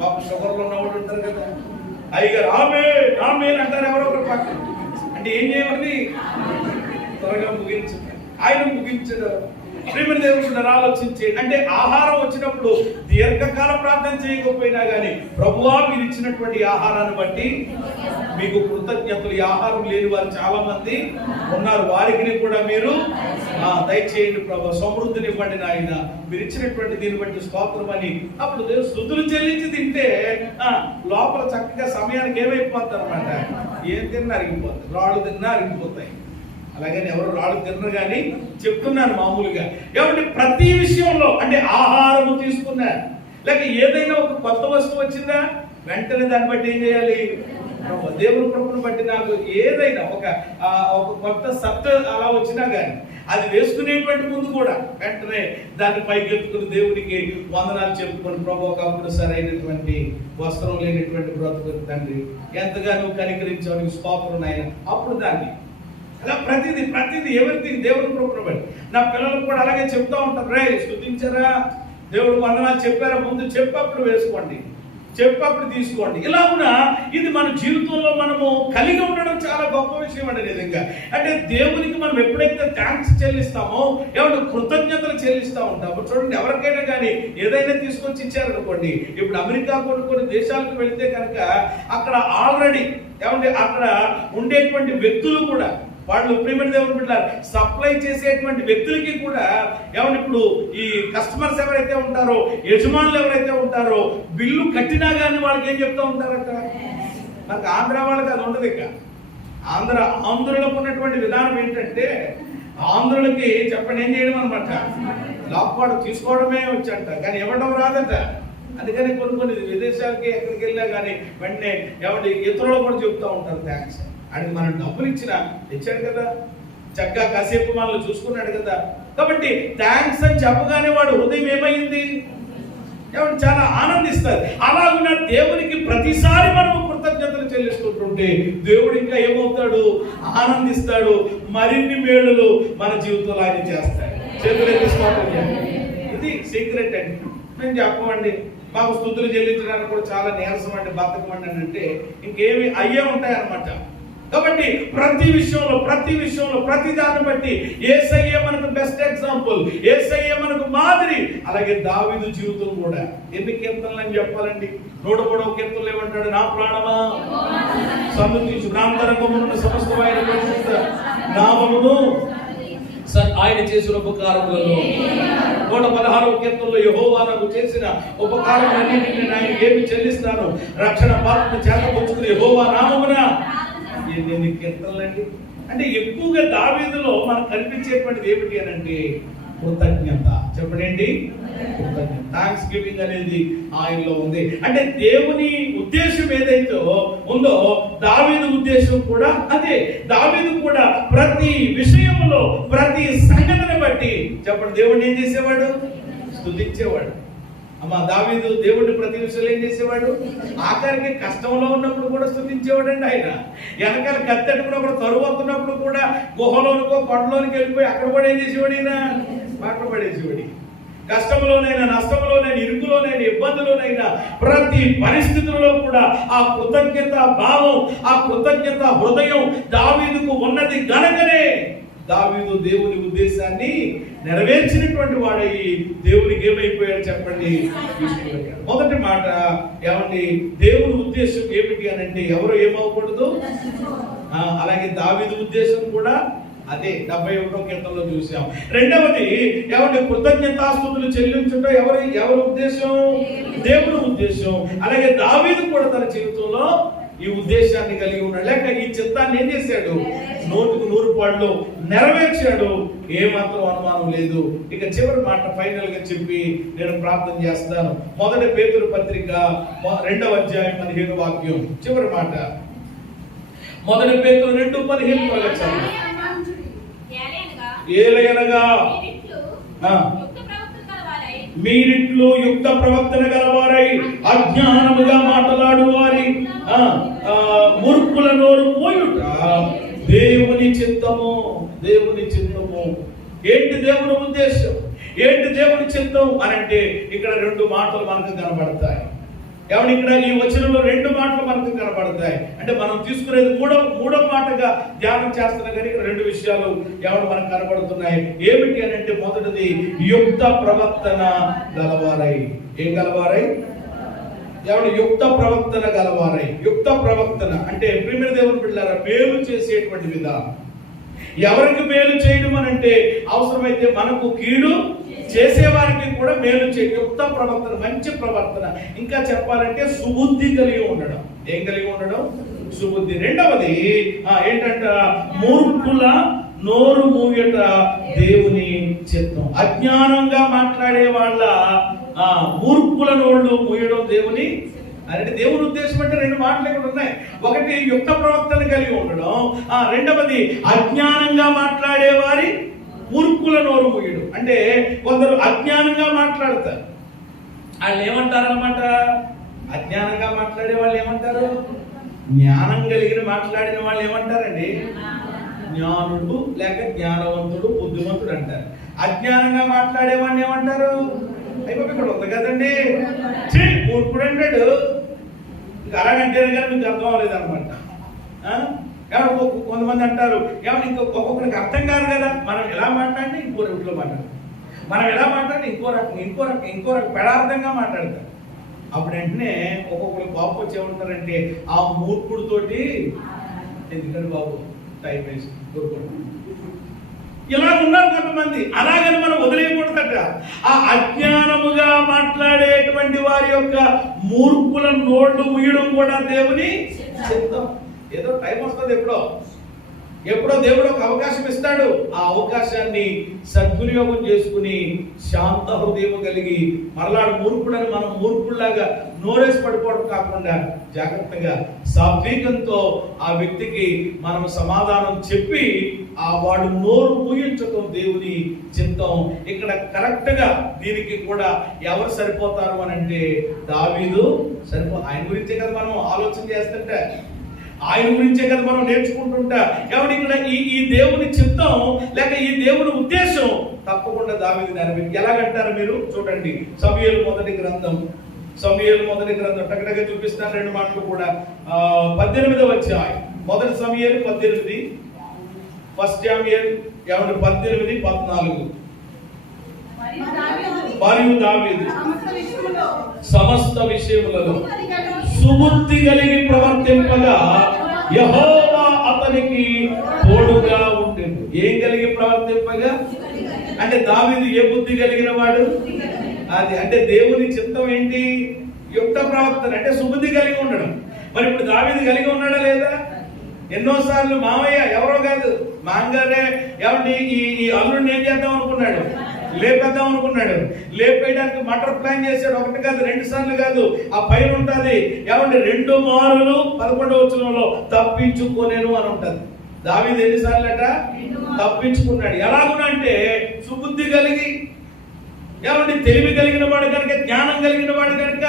బాబు షుగర్లో ఉన్నవాళ్ళు ఉంటారు కదా, అయ్యగారు ఆమె అంటారు ఎవరో ఒకరు పక్కన. అంటే ఏం చేయాలి? త్వరగా ముగించు, ఆయన ముగించడు. ప్రియమైన దేవుడు ఆలోచించి, అంటే ఆహారం వచ్చినప్పుడు దీర్ఘకాల ప్రార్థన చేయకపోయినా కానీ ప్రభువా మీరు ఇచ్చినటువంటి ఆహారాన్ని బట్టి మీకు కృతజ్ఞతలు. ఈ ఆహారం లేని వారు చాలా మంది ఉన్నారు, వారికి కూడా మీరు దయచేయండి ప్రభు, సమృద్ధిని ఇవ్వండి నాయన, మీరు ఇచ్చినటువంటి దీన్ని బట్టి స్తోత్రం అని. అప్పుడు దేవుడు స్తుతులు చెల్లించి తింటే లోపల చక్కగా సమయానికి ఏమైపోతుంది అనమాట, ఏం తిన్నా అరిగిపోతుంది, రాళ్ళు తిన్నా అరిగిపోతాయి. అలాగని ఎవరు రాళ్ళు తినరు, కానీ చెప్తున్నాను మామూలుగా. ఏమంటే ప్రతి విషయంలో, అంటే ఆహారము తీసుకున్నారు, లేక ఏదైనా ఒక కొత్త వస్తువు వచ్చిందా వెంటనే దాన్ని బట్టి ఏం చేయాలి? దేవుని కృపను బట్టి నాకు ఏదైనా ఒక కొత్త సత్తు అలా వచ్చినా కానీ అది వేసుకునేటువంటి ముందు కూడా వెంటనే దాన్ని పైకెత్తుకుని దేవునికి వందనాలు చెప్పుకొని, ప్రభు ఒకప్పుడు సరైనటువంటి వస్త్రం లేనటువంటి బ్రతుకు తండ్రి ఎంతగానో కనికరించావు, స్తోత్రం నాయన. అప్పుడు దాన్ని అలా ప్రతిదీ ఎవరిథింగ్ దేవుని కృపను బట్టి. నా పిల్లలకు కూడా అలాగే చెప్తా ఉంటారు, రే స్తుతించరా, దేవుడు వందనాలు చెప్పారా, ముందు చెప్పప్పుడు వేసుకోండి, చెప్పప్పుడు తీసుకోండి. ఇలా కూడా ఇది మన జీవితంలో మనము కలిగి ఉండడం చాలా గొప్ప విషయం అండి నిజంగా. అంటే దేవునికి మనం ఎప్పుడైతే థ్యాంక్స్ చెల్లిస్తామో, ఏమంటే కృతజ్ఞతలు చెల్లిస్తూ ఉంటాము. చూడండి, ఎవరికైనా కానీ ఏదైనా తీసుకొచ్చి ఇచ్చారనుకోండి, ఇప్పుడు అమెరికా కొన్ని దేశాలకు వెళితే కనుక అక్కడ ఆల్రెడీ ఏమంటే అక్కడ ఉండేటువంటి వ్యక్తులు కూడా, వాళ్ళు ప్రియమైన దేవుని బిడ్డలారా, సప్లై చేసేటువంటి వ్యక్తులకి కూడా ఏమన్నా ఇప్పుడు ఈ కస్టమర్స్ ఎవరైతే ఉంటారో, యజమానులు ఎవరైతే ఉంటారో, బిల్లు కట్టినా కానీ వాళ్ళకి ఏం చెప్తూ ఉంటారట. మనకు ఆంధ్ర వాళ్ళకి అది ఉండదు. ఇక ఆంధ్రులకు ఉన్నటువంటి విధానం ఏంటంటే, ఆంధ్రులకి చెప్పండి ఏం చేయడం అనమాట, లాక్వాడు తీసుకోవడమే వచ్చంట, కానీ ఇవ్వడం రాదట. అందుకని కొన్ని విదేశాలకి ఎక్కడికి వెళ్ళినా కానీ వెంటనే ఏమంటే ఇతరులు కూడా చెప్తూ ఉంటారు థ్యాంక్స్. అని మనం డబ్బులు ఇచ్చాడు కదా, చక్కగా కాసేపు మనల్ని చూసుకున్నాడు కదా. కాబట్టి థ్యాంక్స్ అని చెప్పగానే వాడు హృదయం ఏమైంది, ఏమంటే చాలా ఆనందిస్తారు. అలాగున్న దేవునికి ప్రతిసారి మనం కృతజ్ఞతలు చెల్లిస్తుంటుంటే దేవుడు ఇంకా ఏమవుతాడు, ఆనందిస్తాడు, మరిన్ని మేలులు మన జీవితంలో ఆయన చేస్తాడు. ఇది సీక్రెట్ అండి. మేము చెప్పమండి, మాకు స్తుతులు చెల్లించడానికి కూడా చాలా నీరసం అండి, బతకమండి అని అంటే ఇంకేమి అయ్యే ఉంటాయి అన్నమాట. కాబట్టి ప్రతి విషయంలో ప్రతి దాన్ని బట్టి యేసయ్య మనకు బెస్ట్ ఎగ్జాంపుల్, యేసయ్య మనకు మాదిరి. అలాగే దావీదు జీవితం కూడా ఎన్ని కీర్తనలు అని చెప్పాలండి. 103వ కీర్తనలు ఏమంటాడు, నా ప్రాణమా సన్నుతించు, నా అంతరంగమున సమస్తమైన నామమును ఆయన చేసిన ఉపకారములలో. 116వ కీర్తనలో యెహోవా నాకు చేసిన ఉపకారములన్నిటిని ఆయన ఏమి చెల్లిస్తాను, రక్షణ పాత్రను చేతపుచ్చుకుని యెహోవా నామమున. ఎన్ని కీర్తనలండి. అంటే ఎక్కువగా దావీదులో మనకు కనిపించేటువంటిది ఏమిటి అని అంటే కృతజ్ఞత. చెప్పండి, కృతజ్ఞత, థాంక్స్ గివింగ్ అనేది ఆయనలో ఉంది. అంటే దేవుని ఉద్దేశం ఏదైతే ఉందో దావీదు ఉద్దేశం కూడా అదే. దావీదు కూడా ప్రతి విషయంలో ప్రతి సంగతిని బట్టి చెప్పండి దేవుడిని ఏం చేసేవాడు, స్తుతించేవాడు. అమ్మా దావీదు దేవుడిని ప్రతి విషయంలో ఏం చేసేవాడు, ఆఖరికి కష్టంలో ఉన్నప్పుడు కూడా స్తుతించేవాడు అండి. ఆయన వెనకాల కత్తెట్టుకున్నప్పుడు, తరువుతున్నప్పుడు కూడా, గుహలోనికో కొండలోనికి వెళ్ళిపోయి అక్కడ కూడా ఏం చేసేవాడు, ఈయన పాటలు పడేసేవాడు. కష్టంలోనైనా, నష్టంలోనైనా, ఇరుకులోనైనా, ఇబ్బందులోనైనా, ప్రతి పరిస్థితుల్లో కూడా ఆ కృతజ్ఞత భావం, ఆ కృతజ్ఞత హృదయం దావీదుకు ఉన్నది గనకనే దావీదు దేవుని ఉద్దేశాన్ని నెరవేర్చినటువంటి వాడై దేవునికి ఏమైపోయాడు చెప్పండి, తీసుకుపోయాడు. మొదటి మాట ఏమండి, దేవుని ఉద్దేశం ఏమిటి అని అంటే ఎవరు ఏమవ్వకూడదు. అలాగే దావీదు ఉద్దేశం కూడా అదే 71వ కీర్తనలో చూసాం. రెండవది ఏమంటే కృతజ్ఞతాస్తుతులు చెల్లించడం ఎవరి ఉద్దేశం, దేవుని ఉద్దేశం. అలాగే దావీదు కూడా తన జీవితంలో ఈ ఉద్దేశాన్ని కలిగి ఉన్నాడు, లేక ఈ చిత్తాన్ని ఏం చేశాడు, 100% నెరవేర్చాడు. ఏమాత్రం అనుమానం లేదు. ఇక చివరి మాట ఫైనల్ గా చెప్పి నేను ప్రార్థన చేస్తాను. 1 పేతురు పత్రిక 2వ అధ్యాయం 15వ వాక్యం చివరి మాట. 1 పేతురు 2:15 త్వరగా చదవండి. ఏలయనగా మీరిట్లు యుక్త ప్రవర్తన గలవారై అజ్ఞానముగా మాట్లాడు వారి మూర్ఖుల నోరు మోయుట దేవుని చిత్తము. దేవుని చిత్తము ఏంటి? దేవుని ఉద్దేశం ఏంటి? దేవుని చిత్తం అని అంటే ఇక్కడ 2 మాటలు మనకు కనబడతాయి. ఎవరు ఇక్కడ ఈ వచనంలో 2 మాటలు మనకు కనబడతాయి. అంటే మనం తీసుకునేది మూడో మాటగా ధ్యానం చేస్తున్నా కానీ ఇక్కడ 2 విషయాలు ఎవరు మనకు కనబడుతున్నాయి. ఏమిటి అని అంటే మొదటిది యుక్త ప్రవర్తన గలవారై. ఏం గలవారై? ఎవరు? యుక్త ప్రవర్తన గలవారై. యుక్త ప్రవర్తన అంటే ప్రియమైన దేవుని బిడ్డలారా, మేలు చేసేటువంటి విధానం. ఎవరికి మేలు చేయడం అని అంటే అవసరమైతే మనకు కీడు చేసేవారికి కూడా మేలు చేయ. యుక్త ప్రవర్తన, మంచి ప్రవర్తన. ఇంకా చెప్పాలంటే సుబుద్ధి కలిగి ఉండడం. ఏం కలిగి ఉండడం? సుబుద్ధి. రెండవది ఏంటంట? మూర్ఖుల నోరు మూయట దేవుని చిత్తం. అజ్ఞానంగా మాట్లాడే వాళ్ళ మూర్ఖుల నోళ్ళు మూయడం దేవుని అంటే దేవుని ఉద్దేశం. అంటే 2 మాటలు ఇక్కడ ఉన్నాయి. ఒకటి యుక్త ప్రవర్తన కలిగి ఉండడం, రెండవది అజ్ఞానంగా మాట్లాడే వారి మూర్ఖుల నోరు మూయడం. అంటే కొందరు అజ్ఞానంగా మాట్లాడతారు. వాళ్ళు ఏమంటారు అన్నమాట? అజ్ఞానంగా మాట్లాడే వాళ్ళు ఏమంటారు? జ్ఞానం కలిగిన మాట్లాడిన వాళ్ళు ఏమంటారండి? జ్ఞానుడు లేక జ్ఞానవంతుడు, బుద్ధిమంతుడు అంటారు. అజ్ఞానంగా మాట్లాడే వాడిని ఏమంటారు? అయిపోయి ఇక్కడ ఉంది కదండి, మూర్ఖుడు అంటాడు. ఇంకా అలాగంటారు కానీ మీకు అర్థం అవ్వలేదు అనమాట. కొంతమంది అంటారు ఏమన్నా ఒక్కొక్కరికి అర్థం కాదు కదా, మనం ఎలా మాట్లాడి ఇంకో రూట్లో మాట్లాడతాం, మనం ఎలా మాట్లాడి ఇంకో రకం పెడార్థంగా మాట్లాడతాం. అప్పుడు వెంటనే ఒక్కొక్కరు కోపం వచ్చేమంటారంటే ఆ మూర్ఖుడితోటి ఎందుకంటే బాబు టైం వేసి కోరుకోండి. ఇలా ఉన్నారు కొంతమంది. అలాగని మనం వదిలేయకూడదట. ఆ అజ్ఞానముగా మాట్లాడేటువంటి వారి యొక్క మూర్ఖుల నోళ్ళు ముయ్యడం కూడా దేవుని చిత్తం. ఏదో టైం వస్తుంది, ఎప్పుడో దేవుడు ఒక అవకాశం ఇస్తాడు. ఆ అవకాశాన్ని సద్వినియోగం చేసుకుని శాంత హృదయం కలిగి మరలాడు మూర్ఖుడని మనం మూర్ఖుల్లాగా నోరేసి పడిపోవడం కాకుండా జాగ్రత్తగా సాత్వికంతో ఆ వ్యక్తికి మనం సమాధానం చెప్పి వాడు నోరు మూయించడం దేవుని చిత్తం. ఇక్కడ కరెక్ట్ గా దీనికి కూడా ఎవరు సరిపోతారు అని అంటే దావీదు ఆయన గురించే కదా మనం ఆలోచన చేస్తుంటే, ఆయన గురించే కదా మనం నేర్చుకుంటుంటా. కాబట్టి ఇక్కడ ఈ దేవుని చిత్తం లేక ఈ దేవుని ఉద్దేశం తప్పకుండా దావీదు నెరవేరు. ఎలాగంటారు మీరు చూడండి. సమూయేలు మొదటి గ్రంథం టక్కడగా చూపిస్తాను 2 మాటలు కూడా. 18వ అధ్యాయం 1 సమూయేలు 18, 1 శామ్యూయేలు 18, 14. మరియు దావీదు సమస్త విషయములలో సుబుద్ధి కలిగి ప్రవర్తింపగా యెహోవా అతనికి తోడుగా ఉండెను. ఏం కలిగి ప్రవర్తింపగా అంటే దావీదు ఏ బుద్ధి కలిగిన వాడు? అది అంటే దేవుని చిత్తం ఏంటి? యుక్త ప్రవర్తన అంటే సుబుద్ధి కలిగి ఉండడం. మరి ఇప్పుడు దావీదు కలిగి ఉన్నాడా లేదా? ఎన్నోసార్లు మామయ్య ఎవరో కాదు మాంగారే ఏమంటే ఈ అల్లుడిని ఏం చేద్దాం అనుకున్నాడు? లేపేద్దాం అనుకున్నాడు. లేపేయడానికి మటర్ ప్లాన్ చేశాడు. 1 కాదు 2 సార్లు కాదు. ఆ పైన ఉంటది ఏమంటే 2 మారులు 11వ వచనంలో తప్పించుకోనేను అని ఉంటది. దావీదు ఎన్నిసార్లు అట తప్పించుకున్నాడు. ఎలాగునంటే సుబుద్ధి కలిగి, ఏమంటే తెలివి కలిగిన వాడు కనుక, జ్ఞానం కలిగిన వాడు కనుక,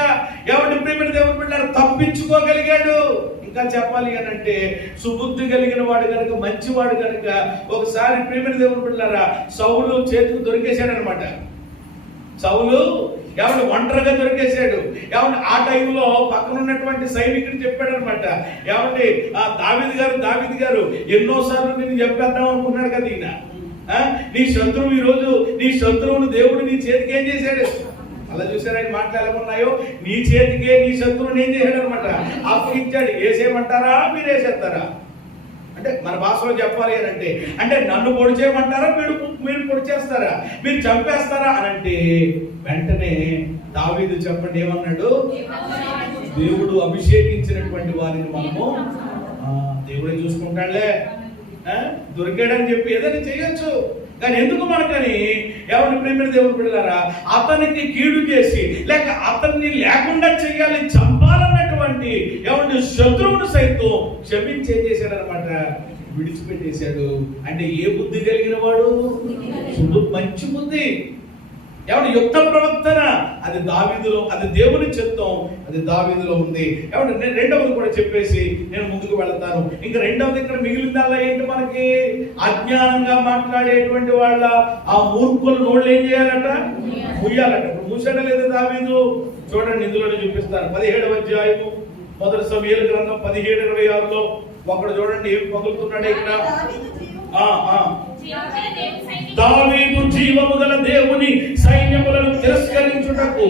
ఏమంటే ప్రేమ దేవుని బిడ్డలారా తప్పించుకోగలిగాడు. ఇంకా చెప్పాలి అని అంటే సుబుద్ధి కలిగిన వాడు కనుక, మంచివాడు కనుక ఒకసారి ప్రేమ దేవుని బిడ్డలారా సౌలు చేతికి దొరికేశాడు అనమాట. సౌలు ఏమంటే ఒంటరిగా దొరికేశాడు. ఏమంటే ఆ టైంలో పక్కన ఉన్నటువంటి సైనికుడు చెప్పాడు అనమాట, ఏమంటే దావీదు గారు ఎన్నోసార్లు నేను చెప్పేద్దాం అనుకున్నాడు కదా ఈయన. నీ శత్రువు ఈరోజు నీ శత్రువును దేవుడు నీ చేతికి ఏం చేశాడు? అలా చూసారా మాటలు ఎలా ఉన్నాయో? నీ చేతికే నీ శత్రువుని ఏం చేశాడు అనమాట? అప్పగించాడు. వేసేయమంటారా మీరు వేసేస్తారా? అంటే మన భాషలో చెప్పాలి అని అంటే నన్ను పొడి చేయమంటారా, మీరు పొడి చేస్తారా, మీరు చంపేస్తారా అని అంటే వెంటనే దావీదు చెప్పండి ఏమన్నాడు, దేవుడు అభిషేకించినటువంటి వారిని మనము దేవుడే చూసుకుంటాడులే, దొరికాడని చెప్పి ఏదైనా చేయొచ్చు. కానీ ఎందుకు మనకని ఎవరిని ప్రేమిన దేవుడు బిడ్డలారా, అతనికి కీడు చేసి లేక అతన్ని లేకుండా చెయ్యాలి, చంపాలన్నటువంటి ఎవరిని శత్రువును సైతం క్షమించేసాడు అనమాట, విడిచిపెట్టేశాడు. అంటే ఏ బుద్ధి కలిగిన వాడు, మంచి బుద్ధి, ఎవరి యుక్త ప్రవర్తన, అది దావీదులో, అది దేవుని చిత్తం, అది దావీదులో ఉంది. ఎవరి రెండవది కూడా చెప్పేసి నేను ముందుకు వెళతాను. ఇంకా రెండవది ఇక్కడ మిగిలిందల్లా ఏంటి మనకి, అజ్ఞానంగా మాట్లాడేటువంటి వాళ్ళ ఆ మూర్ఖుల నోళ్ళు ఏం చేయాలట, ముయ్యాలట. ఇప్పుడు మూసాడ లేదా దావీదు, చూడండి ఇందులోనే చూపిస్తాను. 17వ అధ్యాయము 1 సమూయేలు గ్రంథం 17:26లో ఒకడు చూడండి ఏం పగులుతున్నాడు ఇక్కడ. దావీదు జీవము గల దేవుని సైన్యములను తిరస్కరించుటకు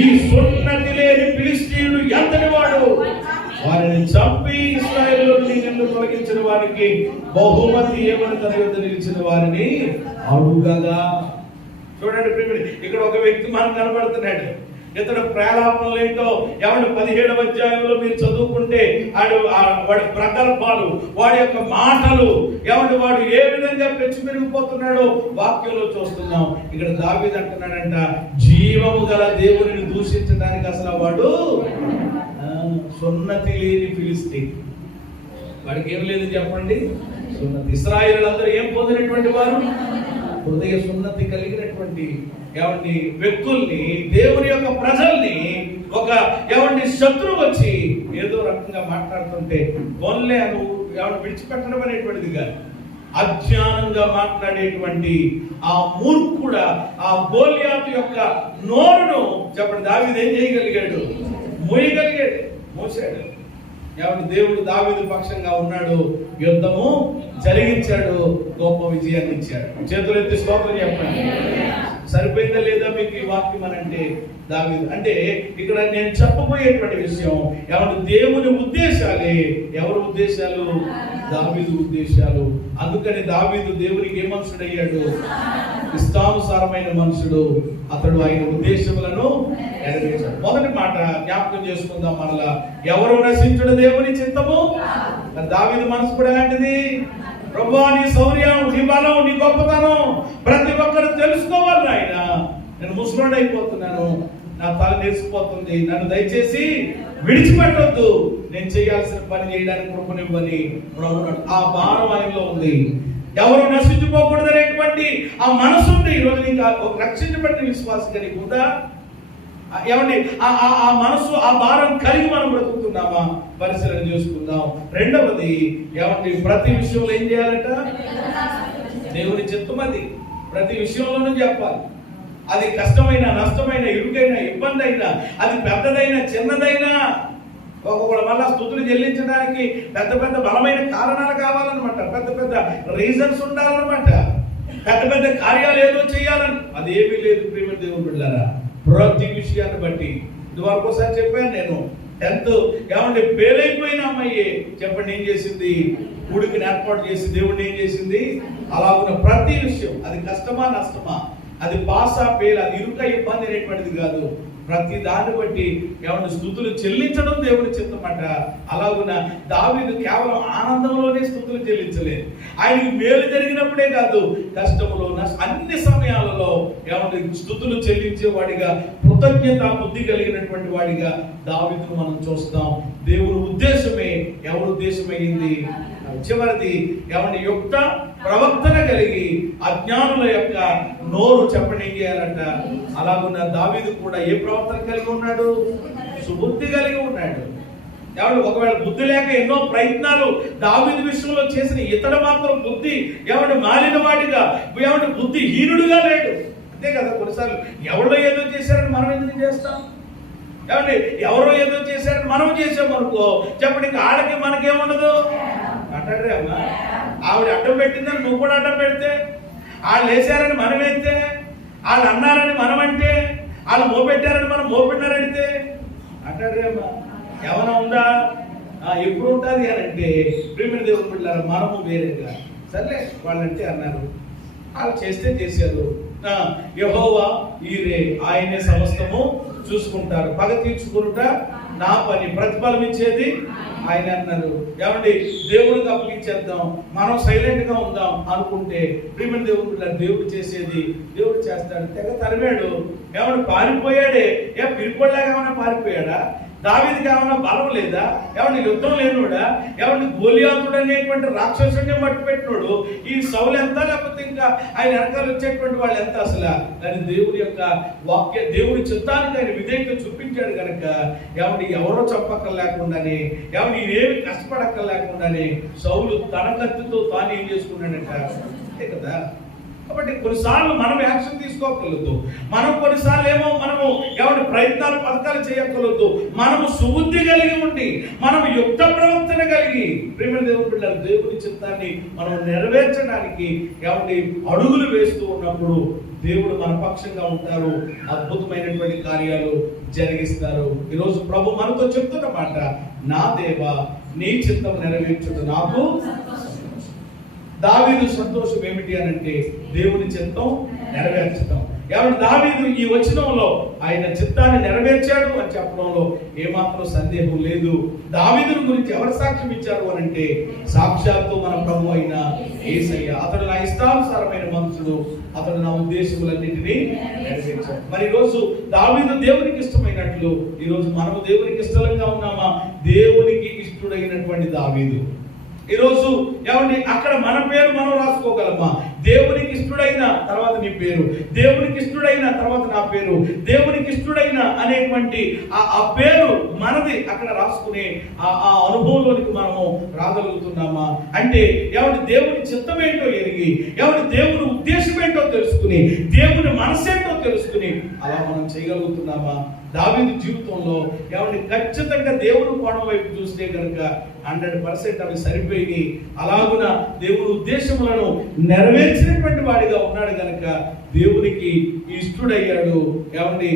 ఈ సున్నతి లేని ఫిలిష్తీయుడు ఎంతటి వాడు, వారిని చంపి ఇశ్రాయేలు నుండి తొలగించిన వారికి బహుమతి ఏమని తన యొద్ద నిలిచిన వారిని అడుగగా. చూడండి ప్రేమిడి, ఇక్కడ ఒక వ్యక్తి మనకు కనబడుతున్నాడు. ఇతడు ప్రేలాపనలు ఏంటో ఎవడు 17వ అధ్యాయంలో మీరు చదువుకుంటే వాడి ప్రగల్భాలు, వాడి యొక్క మాటలు, వాడు ఏ విధంగా పెంచి పెరిగిపోతున్నాడో వాక్యంలో చూస్తున్నాం. ఇక్కడ దావీదు అంటున్నాడంట, జీవము గల దేవుని దూషించడానికి అసలు వాడు సున్నతి లేని ఫిలిష్తీయుడు. వాడికి ఏం లేదు చెప్పండి, సున్నతి. ఇశ్రాయేలులందరూ ఏం పొందినటువంటి వారు, హృదయ సున్నతి కలిగినటువంటి వ్యక్తుల్ని, దేవుని యొక్క ప్రజల్ని ఒక శత్రువు వచ్చి ఏదో రకంగా మాట్లాడుతుంటే ఓన్లే నువ్వు విడిచిపెట్టడం అనేటువంటిది కాదు, అజ్ఞానంగా మాట్లాడేటువంటి ఆ మూర్ఖుడ, ఆ గోలియాతు యొక్క నోరును చెప్పండి దావీదు ఏం చేయగలిగాడు, మూయగలిగాడు, మూసాడు. దేవుడు దావీదు పక్షంగా ఉన్నాడు, యుద్ధము జరిగించాడు, గొప్ప విజయాన్ని ఇచ్చాడు. చేతులు ఎత్తి స్తోత్రం చెప్పండి. సరిపోయిందా లేదా మీకు ఈ వాక్యం అని అంటే దావీదు అంటే ఇక్కడ నేను చెప్పబోయేటువంటి విషయం దేవుని ఉద్దేశాలే. ఎవరి ఉద్దేశాలు, దావీదు ఉద్దేశాలు. అందుకని దావీదు దేవునికి ఏ మనుషుడు అయ్యాడు, ఇష్టానుసారమైన మనుషుడు. అతడు ఆయన ఉద్దేశములను నెరవేర్చాడు. మొదటి మాట జ్ఞాపకం చేసుకుందాం మరలా, ఎవరు నశించుడు దేవుని చిత్తము. దావీదు మనసు కూడా ఎలాంటిది, ప్రభువా నీ శౌర్యం, నీ బలం, నీ గొప్పతనం ప్రతి ఒక్కరు తెలుసుకోవాలి. ఆయన నేను ముసలోడు అయిపోతున్నాను, నా తల నేర్చిపోతుంది, నన్ను దయచేసి విడిచిపెట్టొద్దు, నేను చేయాల్సిన పని చేయడానికి కృపనివ్వని ప్రభువున్నాడు. ఆ భారం ఆయనలో ఉంది. ఎవరు నశించుకోకూడదు అనేటువంటి ఆ మనసు ఉంది. ఈరోజు నీకు రక్షించబడిన విశ్వాసం కలిగి ఉందా? ఆ మనసు, ఆ భారం కలిగి మనం బ్రతుకుతున్నామా పరిశీలన చేసుకుందాం. రెండవది ప్రతి విషయంలో ఏం చేయాలట, దేవుని చిత్తం. అది ప్రతి విషయంలోనూ చెప్పాలి. అది కష్టమైన, నష్టమైన, ఇరుకైన, ఇబ్బంది అయినా, అది పెద్దదైనా చిన్నదైనా, ఒకవేళ మళ్ళా స్తుతులు చెల్లించడానికి పెద్ద పెద్ద బలమైన కారణాలు కావాలన్నమాట, పెద్ద పెద్ద రీజన్స్ ఉండాలన్నమాట, పెద్ద పెద్ద కార్యాలు ఏదో చేయాలని. అది ఏమీ లేదు ప్రియమైన దేవుని బిడ్డలారా. ప్రతి విషయాన్ని బట్టి ఇదివరకు ఒకసారి చెప్పాను నేను, 10th ఫెయిల్ అయిపోయిన అమ్మాయి చెప్పండి ఏం చేసింది, ఉడికిని ఏర్పాటు చేసి దేవుడిని ఏం చేసింది. అలా ఉన్న ప్రతి విషయం, అది కష్టమా నష్టమా, అది పాసా ఫెయిల్, అది ఇరుక ఇబ్బంది అనేటువంటిది కాదు. ప్రతి దాన్ని బట్టి స్తుతులు చెల్లించడం దేవుని చిత్తమట. అలాగున దావీదు కేవలం ఆనందంలోనే స్తుతులు చెల్లించలేదు. ఆయనకి మేలు జరిగినప్పుడే కాదు, కష్టములో అన్ని సమయాలలో స్తుతులు చెల్లించేవాడిగా, కృతజ్ఞత బుద్ధి కలిగినటువంటి వాడిగా దావీదును మనం చూస్తాం. దేవుని ఉద్దేశమే ఎవరి ఉద్దేశమైంది. చివరిది యుక్త ప్రవర్తన కలిగి అజ్ఞానుల యొక్క నోరు చెప్పండి ఏం చేయాలంట. అలాగున్న దావీదు కూడా ఏ ప్రవర్తన కలిగి ఉన్నాడు, సుబుద్ధి కలిగి ఉన్నాడు. ఒకవేళ బుద్ధి లేక ఎన్నో ప్రయత్నాలు దావీదు విషయంలో చేసిన, ఇతడు మాత్రం బుద్ధి మాలిన వాడిగా, బుద్ధిహీనుడుగా లేడు. అంతే కదా, కొన్నిసార్లు ఎవరో ఏదో చేశారని మనం ఎందుకు చేస్తాం, ఎవరో ఏదో చేశారని మనం చేసామనుకో చెప్పండి, ఇంకా ఆడకి మనకేముండదు అంటారే అమ్మా. ఆవిడ అడ్డం పెట్టిందని నువ్వు కూడా అడ్డం పెడితే, వాళ్ళు వేసారని మనం వేస్తే, వాళ్ళు అన్నారని మనం అంటే, వాళ్ళు మోపెట్టారని మనం మోపెట్టారడితే అంటారే అమ్మా. ఏమైనా ఉందా? ఎప్పుడు ఉంటుంది అని అంటే ప్రియమైన దేవుని బిడ్డలారా, మనము వేరేగా సర్లే వాళ్ళంటే అన్నారు, వాళ్ళు చేస్తే చేశారు, యెహోవా ఈరే, ఆయనే సమస్తము చూసుకుంటారు, పగ తీర్చుకుంట నా పని, ప్రతిఫలం ఇచ్చేది ఆయన అన్నారు. ఏమండి, దేవుడికి అప్పగించేద్దాం, మనం సైలెంట్ గా ఉందాం అనుకుంటే ప్రియమైన దేవుడు బిడ్డలారా, దేవుడు చేసేది దేవుడు చేస్తాడు. తెగ తరిమాడు, ఏమన్నా పారిపోయాడే, పిరిపోలాగా ఏమన్నా పారిపోయాడా? దావీదుకి ఏమన్నా బలం లేదా? ఏమన్నా యుద్ధం లేనుడా? ఏమన్నా గోలియాతుడు అనేటువంటి రాక్షసుడిని మట్టి పెట్టినోడు ఈ సౌలు ఎంత, లేకపోతే ఇంకా ఆయన వెనకాల వచ్చేటువంటి వాళ్ళు ఎంత? అసలు కానీ దేవుడి యొక్క వాక్య, దేవుడి చిత్తానికి ఆయన విధేయత చూపించాడు కనుక ఏమన్నా ఎవరో చెప్పక్కర్లేకుండానే, ఏమన్నా ఏమి కష్టపడక్కర్లేకుండానే సౌలు తన కత్తితో తాను ఏం చేసుకున్నాడట, అంతే కదా. కాబట్టి కొన్నిసార్లు మనం యాక్షన్ తీసుకోగలదు, మనం కొన్నిసార్లు ఏమో మనము ఎవరి ప్రయత్నాలు పథకాలు చేయగలదు, మనము సుబుద్ధి కలిగి ఉండి, మనము యుక్త ప్రవర్తన కలిగి ప్రియమైన దేవుని బిడ్డలారా, దేవుని చిత్తాన్ని మనం నెరవేర్చడానికి ఎవరి అడుగులు వేస్తూ ఉన్నప్పుడు దేవుడు మన పక్షంగా ఉంటారు, అద్భుతమైనటువంటి కార్యాలు జరిగిస్తారు. ఈరోజు ప్రభు మనతో చెప్తున్న మాట, నా దేవా నీ చిత్తం నెరవేర్చుట నాకు. దావీదు సంతోషం ఏమిటి అని అంటే దేవుని చిత్తం నెరవేర్చడం. ఎవరు దావీదు ఈ వచనంలో ఆయన చిత్తాన్ని నెరవేర్చాడు అని చెప్పడంలో ఏమాత్రం సందేహం లేదు. దావీదుని గురించి ఎవరు సాక్ష్యం ఇచ్చారు అని అంటే సాక్షాత్తు మన ప్రభు అయిన యేసయ్య. అతడు నా ఇష్టానుసారమైన మనుషుడు, అతడు నా ఉద్దేశములన్నింటినీ నెరవేర్చాడు. మరి ఈరోజు దావీదు దేవునికి ఇష్టమైనట్లు ఈరోజు మనము దేవునికి ఇష్టంగా ఉన్నామా? దేవునికి ఇష్టడైనటువంటి దావీదు. ఈరోజు ఏమండి, అక్కడ మన పేరు మనం రాసుకోగలమా? దేవునికి ఇష్టడైన తర్వాత నీ పేరు, దేవునికి ఇష్టడైన తర్వాత నా పేరు, దేవునికి ఇష్టడైన అనేటువంటి ఆ పేరు మనది అక్కడ రాసుకునే ఆ అనుభవంలోనికి మనము రాగలుగుతున్నామా? అంటే ఎవరి దేవుని చిత్తం ఏంటో ఎరిగి, ఎవరి దేవుని ఉద్దేశం ఏంటో తెలుసుకుని, దేవుని మనసేంటో తెలుసుకుని అలా మనం చేయగలుగుతున్నామా? దావీదు జీవితంలో ఎవరిని ఖచ్చితంగా దేవుని కోణం వైపు చూస్తే కనుక 100% అవి సరిపోయి అలాగున దేవుని ఉద్దేశములను నెరవేర్చినటువంటి వాడిగా ఉన్నాడు కనుక దేవునికి ఇష్టడయ్యాడు. ఏమండి,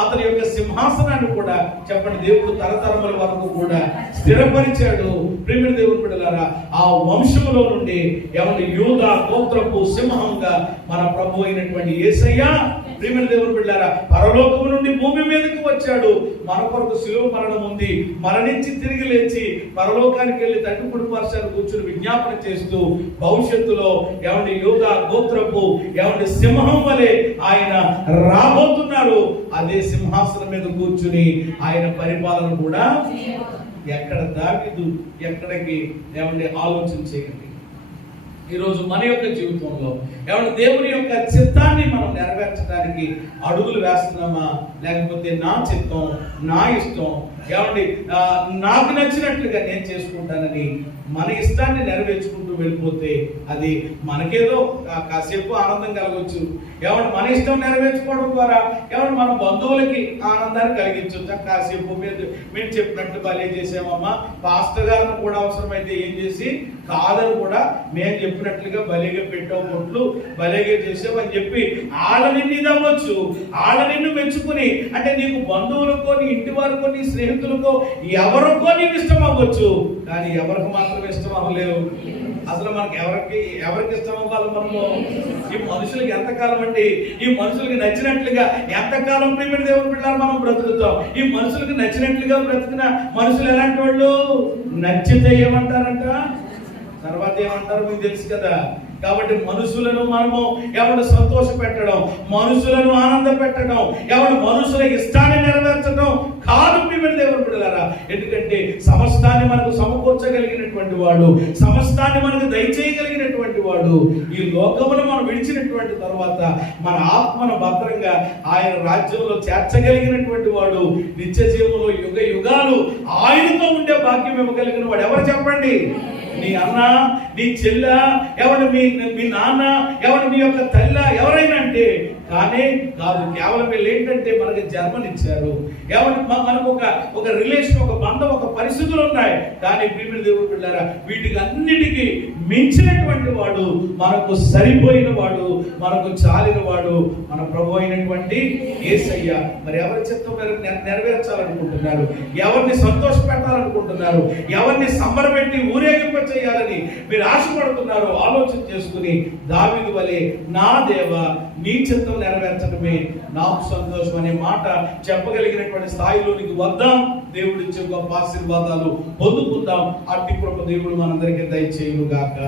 అతని యొక్క సింహాసనాన్ని కూడా చెప్పండి దేవుడు తరతరముల వరకు కూడా స్థిరపరిచాడు. ప్రియమైన దేవుని బిడ్డలారా, ఆ వంశములో నుండి ఏమండి యూదా గోత్రపు సింహంగా మన ప్రభు అయినటువంటి యేసయ్య ప్రియమైన దేవుని బిడ్డలారా పరలోకము నుండి భూమి మీదకి వచ్చాడు. మన కొరకు శిలువ మరణం ఉంది, మరణించి తిరిగి లేచి పరలోకానికి వెళ్ళి తండ్రి కుడి పార్శ్వాన కూర్చుని విజ్ఞాపన చేస్తూ భవిష్యత్తులో ఏమండి యూదా గోత్రపు ఏమండి సింహం వలె ఆయన రాబోతున్నారు. అదే సింహాసనం మీద కూర్చుని ఆయన పరిపాలన కూడా ఎక్కడ దావీదు ఎక్కడికి ఏమండి ఆలోచన చేయండి. ఈరోజు మన యొక్క జీవితంలో ఏమంటే దేవుని యొక్క చిత్తాన్ని మనం నెరవేర్చడానికి అడుగులు వేస్తున్నామా? లేకపోతే నా చిత్తం, నా ఇష్టం, ఏమండి నాకు నచ్చినట్లుగా నేను చేసుకుంటానని మన ఇష్టాన్ని నెరవేర్చుకుంటూ వెళ్ళిపోతే అది మనకేదో కాసేపు ఆనందం కలగవచ్చు. ఏమంటే మన ఇష్టం నెరవేర్చుకోవడం ద్వారా ఏమంటే మన బంధువులకి ఆనందాన్ని కలిగించవచ్చు. కాసేపు మేము చెప్పినట్టు భలే చేసామమ్మా, పాస్టర్ గారిని కూడా అవసరమైతే ఏం చేసి కాదని కూడా మేము చెప్పినట్లుగా భలేగా పెట్టావు, కొట్లు భలేగా చేసావు అని చెప్పి వాళ్ళ నిన్ను ఇదవ్వచ్చు, వాళ్ళ నిన్ను మెచ్చుకుని, అంటే నీకు బంధువులకో, నీ ఇంటి వారికో, నీ స్నేహితులకో ఎవరికో నీకు ఇష్టం అవ్వచ్చు, కానీ ఎవరికి మాత్రం ఇష్టం అవ్వలేవు. అసలు మనకి ఎవరికి ఇష్టం అవ్వాలి? మనము ఈ మనుషులకి ఎంతకాలం అండి, ఈ మనుషులకి నచ్చినట్లుగా ఎంతకాలం ప్రియమైన దేవుని బిడ్డలారా మనం బ్రతుకుతాం? ఈ మనుషులకి నచ్చినట్లుగా బ్రతికిన మనుషులు ఎలాంటి వాళ్ళు? నచ్చితే ఏమంటారంట, తర్వాత ఏమంటారు మీకు తెలుసు కదా. కాబట్టి మనుషులను మనము ఎవరు సంతోష పెట్టడం, మనుషులను ఆనంద పెట్టడం, ఎవరు మనుషుల ఇష్టాన్ని నెరవేర్చడం కాదు ప్రియమైన దేవుని బిడ్డలారా. ఎందుకంటే సమస్తాన్ని మనకు సమకూర్చగలిగినటువంటి వాడు, సమస్తాన్ని మనకు దయచేయగలిగినటువంటి వాడు, ఈ లోకమును మనం విడిచినటువంటి తర్వాత మన ఆత్మను భద్రంగా ఆయన రాజ్యంలో చేర్చగలిగినటువంటి వాడు, నిత్య జీవంలో యుగ యుగాలు ఆయనతో ఉండే భాగ్యం ఇవ్వగలిగిన వాడు ఎవరు చెప్పండి? నీ అన్న, నీ చెల్ల, ఎవరు మీ నాన్న, ఎవరు మీ యొక్క తల్లి, ఎవరైనా అంటే కానీ కాదు. కేవలం వీళ్ళు ఏంటంటే మనకి జన్మనిచ్చారు, మనకు ఒక రిలేషన్, ఒక బంధం, ఒక పరిస్థితులు ఉన్నాయి. కానీ ప్రియమైన దేవుడు పిల్లారా, వీటికి అన్నిటికీ మించినటువంటి వాడు, మనకు సరిపోయిన వాడు, మనకు చాలిన వాడు మన ప్రభు అయినటువంటి యేసయ్య. మరి ఎవరి చిత్తం నెరవేర్చాలనుకుంటున్నారు? ఎవరిని సంతోష పెట్టాలనుకుంటున్నారు? ఎవరిని సంబరపెట్టి ఊరేగింప చేయాలని మీరు ఆశపడుతున్నారు? ఆలోచన చేసుకుని దావీదు వలె, నా దేవా నీ చిత్తం నెరవేర్చడమే నాకు సంతోషం అనే మాట చెప్పగలిగినటువంటి స్థాయిలోనికి వద్దాం. దేవుడిచ్చే గొప్ప ఆశీర్వాదాలు పొందుకుందాం. అట్టి కృప దేవుడు మనందరికీ దయచేయును గాక.